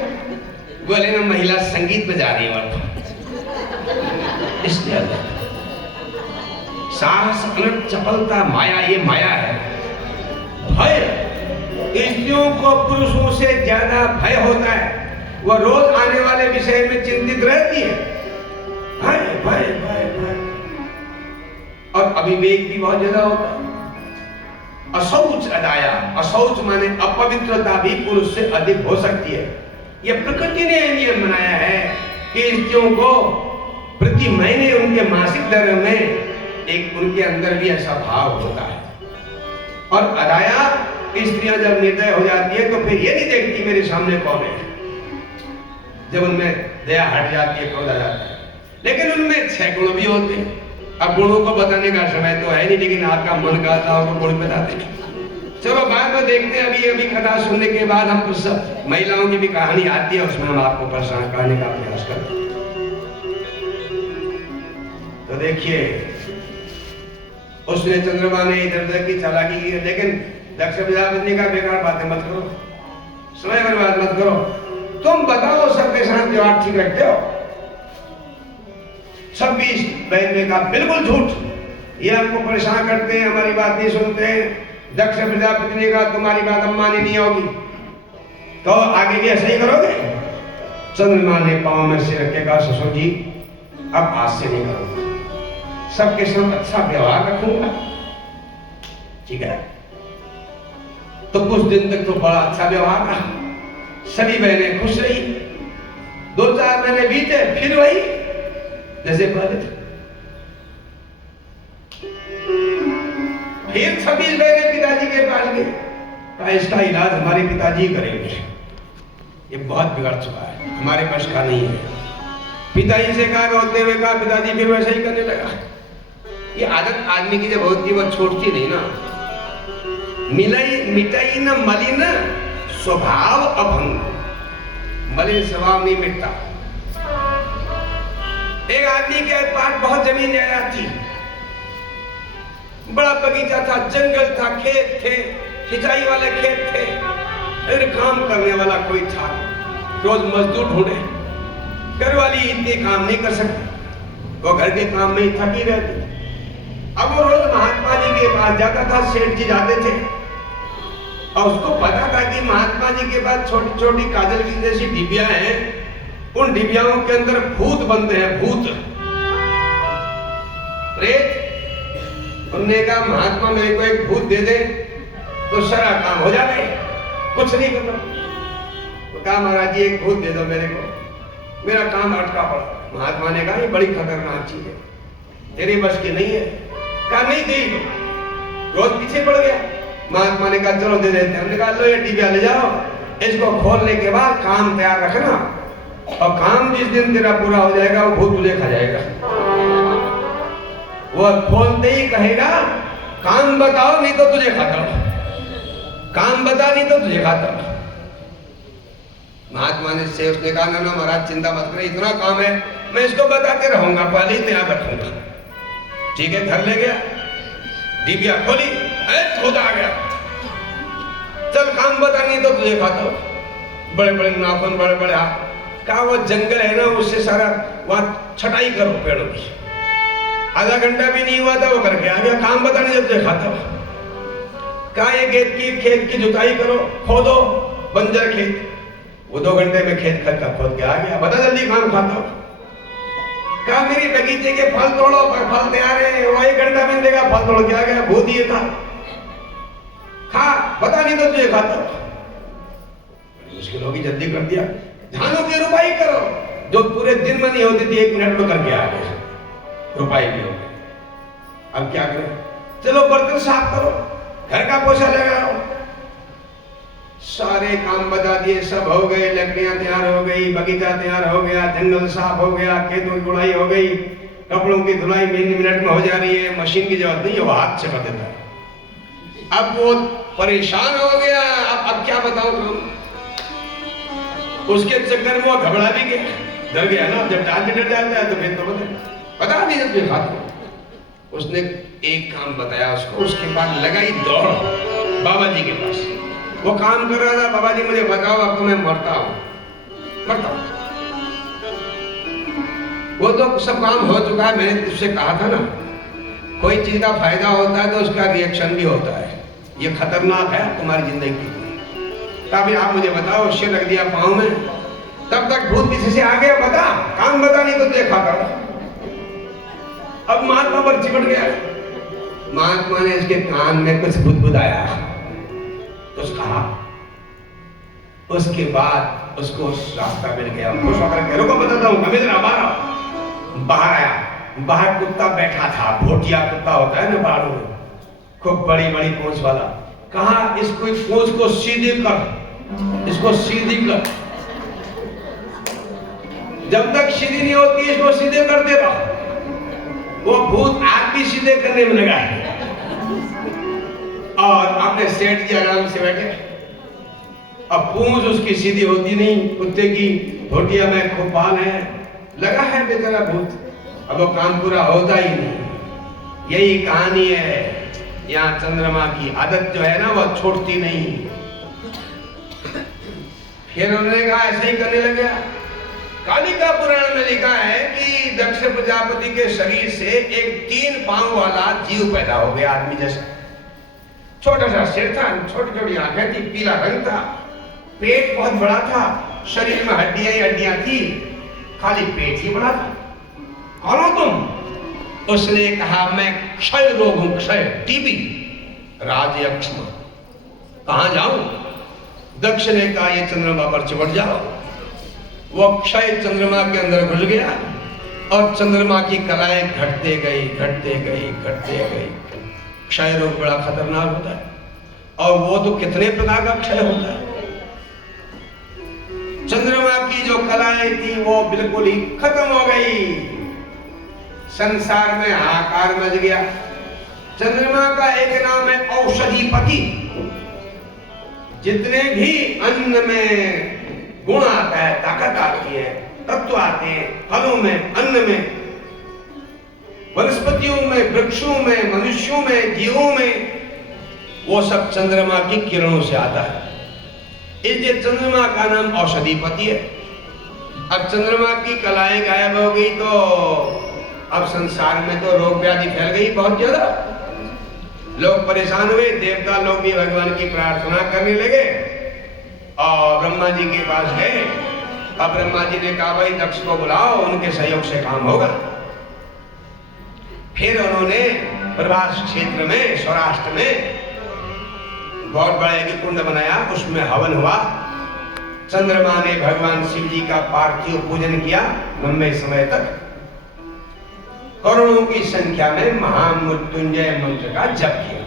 बोले ना महिला संगीत बजा रही है, इसलिए साहस, अनर्थ, चपलता, माया, ये माया है। भय, स्त्रियों को पुरुषों से ज्यादा भय होता है, वह रोज आने वाले विषय में चिंतित रहती है। भय भय भय भय, और अविवेक भी बहुत ज्यादा होता है। अशौच अदाया, अशौच माने अपवित्रता भी पुरुष से अधिक हो सकती है। यह प्रकृति ने नियम बनाया है कि स्त्रियों को प्रति महीने उनके मासिक धर्म में एक उनके अंदर भी ऐसा भाव होता है। और अदाया स्त्रियां जब निर्दय हो जाती है तो फिर ये नहीं देखती मेरे सामने कौन है। जब उनमें दया हट जाती है, क्रोध आ जाता है। लेकिन उनमें 6 गुण भी होते हैं। अब गुणों को बताने का समय तो है नहीं, लेकिन आपका मन कहता हो तो गुण बताते हैं। चलो बाद में देखते हैं। अभी कथा सुनने के बाद हम कुछ सब महिलाओं की भी कहानी आती है, उसमें हम आपको परेशान करने का प्रयास करते हैं। तो देखिए, उसने चंद्रमा ने इधर उधर की चालाकी की, लेकिन दक्ष प्रजापति का बेकार बातें मत करो, समय बर्बाद मत करो। तुम बताओ सबके साथ व्यवहार ठीक रखते हो? 26 बहन का बिल्कुल झूठ। ये हमको परेशान करते हैं, हमारी बात नहीं सुनते। दक्ष प्रजापति ने कहा तुम्हारी बात हम मानी नहीं होगी, तो आगे भी ऐसा ही करोगे? चंद्रमा ने पांव में सिर रख के कहा ससुर जी अब आज से नहीं करूंगा, सबके साथ अच्छा व्यवहार रखूंगा, ठीक है? तो कुछ दिन तक तो बड़ा अच्छा व्यवहार रहा, सभी बहनें खुश रही। 2-4 महीने बीते, फिर वही जैसे पहले थे। फिर 26 बहनें पिताजी के पास गए, कहा इसका इलाज हमारे पिताजी करेंगे, ये बहुत बिगड़ चुका है, हमारे पास का नहीं है। पिताजी से कहा, रोते हुए कहा, पिताजी फिर वैसा ही करने लगा। ये आदत आदमी की जब होती है वो छोड़ती नहीं ना। मिटाई न मलिन स्वभाव अभंग, मलिन स्वभाव नहीं मिटता। एक आदमी के पास बहुत जमीन जायदाद थी, बड़ा बगीचा था, जंगल था, खेत थे, सिंचाई वाले खेत थे, फिर काम करने वाला कोई था, रोज मजदूर ढूंढे। घर वाली इतने काम नहीं कर सकती, वो घर के काम में ही थकी रहती। अब वो रोज महात्मा जी के पास जाता था, सेठ जी जाते थे, और उसको पता था कि महात्मा जी के पास छोटी छोटी काजल की जैसी डिबिया हैं, उन डिबियाओं के अंदर भूत बनते हैं, भूत प्रेत। उन्होंने कहा महात्मा मेरे को एक भूत दे दे तो सारा काम हो जाए, कुछ नहीं करना। तो कहा महाराज जी एक भूत दे दो मेरे को, मेरा काम अटका पड़ा। महात्मा ने कहा ये बड़ी खतरनाक चीज है, तेरे बस की नहीं है। कहा नहीं दी, रोज पीछे पड़ गया। महात्मा ने कहा चलो दे देते हैं। हमने कहा लो ये डिबिया ले जाओ, इसको खोलने के बाद काम तैयार रखना, और काम जिस दिन तेरा पूरा हो जाएगा वो भूत तुझे खा जाएगा। वो खोलते ही कहेगा काम बताओ नहीं तो तुझे खाता हूं, काम बता नहीं तो तुझे खाता हूं। महात्मा ने से उसने कहा ना महाराज चिंता मत करें, इतना काम है मैं इसको बताते रहूंगा, पहले ही तैयार रखूंगा। ठीक है, घर ले गया, डिबिया खोली, खुद आ गया, चल काम बता नहीं तो तुझे खाता हूं। बड़े बड़े नाखून, बड़े बड़े हाथ। कहा वो जंगल है ना, उससे सारा वहां छटाई करो पेड़ों की। आधा घंटा भी नहीं हुआ था वो करके आ गया, काम बता नहीं तो तुझे खाता हूं। कहा ये खेत की जुताई करो, खोदो बंजर खेत। वो 2 घंटे में खेत खत खोद के आ गया, बता जल्दी काम खाता हूं। कहा मेरी बगीचे के फल तोड़ो, फल तैयार है। वो 1 घंटा में देगा, फल तोड़ के आ गया, भूत ये था। खा, बता नहीं तो तुझे खाता हूं। मुश्किल होगी, जल्दी कर दिया। धानों की रुपाई करो, जो पूरे दिन में नहीं होती थी 1 मिनट में करके आ गए, रुपाई भी हो गई। अब क्या करें? चलो बर्तन साफ करो, घर का पोछा लगाओ। सारे काम बता दिए, सब हो गए, लकड़ियां तैयार हो गई, बगीचा तैयार हो गया, जंगल साफ हो गया, खेतों की गुड़ाई हो गई, कपड़ों की धुलाई मिनट में हो जा रही है, मशीन की जरूरत नहीं है, वो हाथ से कर देता है। अब वो परेशान हो गया, अब क्या बताऊं तुम। उसके चक्कर में वो घबरा भी गया, डर गया ना। जब आदमी डर जाता है तो फिर तो बता नहीं सकते हाथ। उसने एक काम बताया उसको, उसके बाद लगाई दौड़ बाबा जी के पास। वो काम कर रहा था, बाबा जी मुझे बताओ अब तो मैं मरता हूं। वो तो सब काम हो चुका है, मैंने तुझसे कहा था ना, कोई चीज का फायदा होता है तो उसका रिएक्शन भी होता है। ये खतरनाक है तुम्हारी जिंदगी। तभी आप मुझे बताओ, शेर रख दिया पाँव में, तब तक भूत पीछे से आ गया, बता काम बता नहीं तो तुझे खाता हूं। अब महात्मा पर चिपट गया। महात्मा ने इसके कान में कुछ बुदबुदाया, कुछ कहा। उसके बाद उसको रास्ता मिल गया, खुश होकर के रुको बताता हूं, कभी बाहर आया। बाहर कुत्ता बैठा था, भोटिया कुत्ता होता है ना पहाड़ों में, खूब बड़ी बड़ी पूंछ वाला। कहा इसको पूंछ को सीधी कर, इसको सीधी कर। जब तक सीधी नहीं होती इसको सीधे करते रहो। वो भूत आग भी सीधे करने में लगा है। और अपने सेठ जी आराम से बैठे। अब पूंछ उसकी सीधी होती नहीं, कुत्ते की धोटिया में खुपाल है, लगा है बेचारा भूत। अब वो काम पूरा होता ही नहीं। यही कहानी है। यहाँ चंद्रमा की आदत जो है ना वो छोड़ती नहीं। फिर उन्होंने कहा ऐसे ही करने लगे। कालिका पुराण में लिखा है कि दक्ष प्रजापति के शरीर से एक 3 पांव वाला जीव पैदा हो गया, आदमी जैसा। छोटा सा सिर था, छोटी छोटी आंखें थी, पीला रंग था, पेट बहुत बड़ा था, शरीर में हड्डियां ही हड्डियां थी, खाली पेट ही बड़ा था। कौन हो तुम? उसने कहा मैं क्षय रोग हूं, क्षय, टीबी, राजयक्ष्मा। कहां जाऊं? दक्ष ने कहा ये चंद्रमा पर चिपट जाओ। वो क्षय चंद्रमा के अंदर घुस गया और चंद्रमा की कलाएं घटते गई, घटते गई, घटते गई। क्षय रोग बड़ा खतरनाक होता है और वो तो कितने प्रकार का क्षय होता है। चंद्रमा की जो कलाएं थी वो बिल्कुल ही खत्म हो गई। संसार में हाहाकार मच गया। चंद्रमा का एक नाम है औषधिपति। जितने भी अन्न में गुण आता है, ताकत आती है, तत्व आते हैं, फलों में, अन्न में, वनस्पतियों में, वृक्षों में, मनुष्यों में, जीवों में, वो सब चंद्रमा की किरणों से आता है। इसलिए चंद्रमा का नाम औषधिपति है। अब चंद्रमा की कलाएं गायब हो गई तो अब संसार में तो रोग व्याधि फैल गई बहुत ज्यादा। लोग परेशान हुए, देवता लोग भी भगवान की प्रार्थना करने लगे और ब्रह्मा जी के पास गए। अब ब्रह्मा जी ने कहा भाई दक्ष को बुलाओ, उनके सहयोग से काम होगा। फिर उन्होंने प्रभास क्षेत्र में, सौराष्ट्र में बहुत बड़ा एक कुंड बनाया, उसमें हवन हुआ। चंद्रमा ने भगवान शिव जी का पार्थिव पूजन किया लंबे समय तक। करोड़ों की संख्या में महामृत्युंजय मंत्र का जप किया।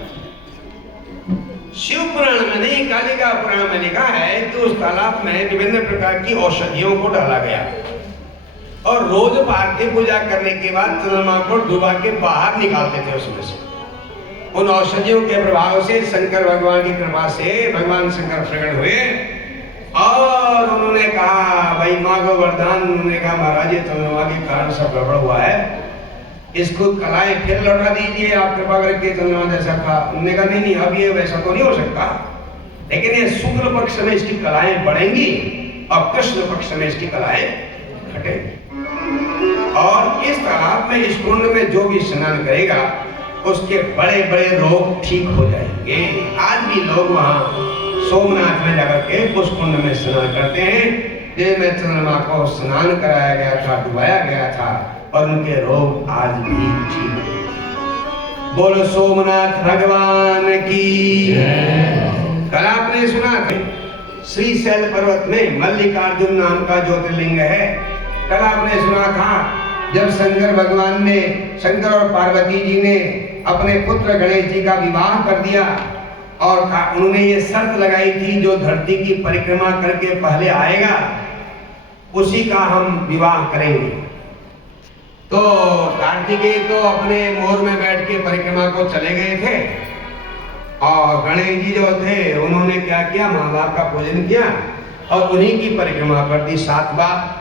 शिव पुराण में नहीं, कालिका पुराण में लिखा है कि उस तालाब में विभिन्न प्रकार की औषधियों को डाला गया और रोज पार्थिव पूजा करने के बाद चंद्रमा को डुबा के बाहर निकालते थे उसमें से। उन औषधियों के प्रभाव से शंकर भगवान की कृपा से भगवान शंकर प्रकट हुए और उन्होंने कहा भाई मांगो वरदान। उन्होंने कहा महाराज ये चंद्रमा के कारण सब गड़बड़ हुआ है, इसको कलाएं फिर लौटा दीजिए आप कृपा करके चंद्रमा जैसा था। उन्होंने कहा नहीं अब ये वैसा तो नहीं हो सकता, लेकिन ये शुक्ल पक्ष में इसकी कलाएं बढ़ेंगी और कृष्ण पक्ष में इसकी कलाएं घटेंगी। और इस तालाब में, इस कुंड में जो भी स्नान करेगा उसके बड़े बड़े रोग ठीक हो जाएंगे। आज भी लोग वहां सोमनाथ में जाकर के उस कुंड में स्नान करते हैं। में चंद्रमा को स्नान कराया गया था, डुबाया गया था और उनके रोग आज भी ठीक। बोलो सोमनाथ भगवान की। कल आपने सुना था श्रीशैल पर्वत में मल्लिकार्जुन नाम का ज्योतिर्लिंग है। कल आपने सुना था जब शंकर भगवान ने, शंकर और पार्वती जी ने अपने पुत्र गणेश जी का विवाह कर दिया और उन्होंने ये शर्त लगाई थी जो धरती की परिक्रमा करके पहले आएगा उसी का हम विवाह करेंगे। तो कार्तिकेय तो अपने मोर में बैठ के परिक्रमा को चले गए थे और गणेश जी जो थे उन्होंने क्या किया, माँ बाप का पूजन किया और उन्हीं की परिक्रमा कर दी 7 बार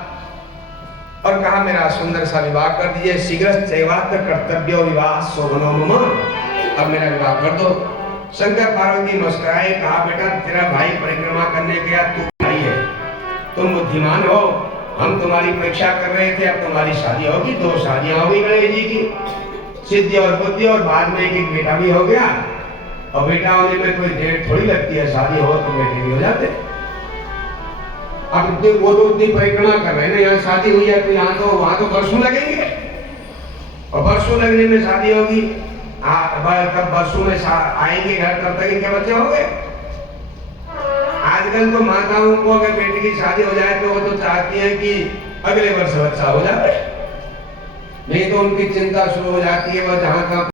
और कहा मेरा सुंदर सा विवाह कर दीजिए। शीघ्र चैवात्र कर्तव्य विवाह शोभनो मम, अब मेरा विवाह कर दो। शंकर पार्वती मुस्कुराए, कहा बेटा तेरा भाई परिक्रमा करने गया, तू भाई है, तुम बुद्धिमान हो, हम तुम्हारी परीक्षा कर रहे थे, अब तुम्हारी शादी होगी। 2 शादियां हो गई गणेश जी की, सिद्धि और बुद्धि, और बाद में एक बेटा भी हो गया। और बेटा होने में कोई डेट थोड़ी लगती है, शादी हो तो बेटे भी हो जाते। अब वो तो उतनी परिक्रमा कर रहे हैं ना, यहाँ शादी हुई है तो यहाँ तो वहां तो वर्षों लगेंगे और वर्षों लगने में शादी होगी। कब वर्षों में आएंगे घर तब तक इनके बच्चे होंगे। आजकल तो माताओं को अगर बेटी की शादी हो जाए तो वो तो चाहती है कि अगले वर्ष बच्चा हो जाए, नहीं तो उनकी चिंता शुरू हो जाती है। वह जहां का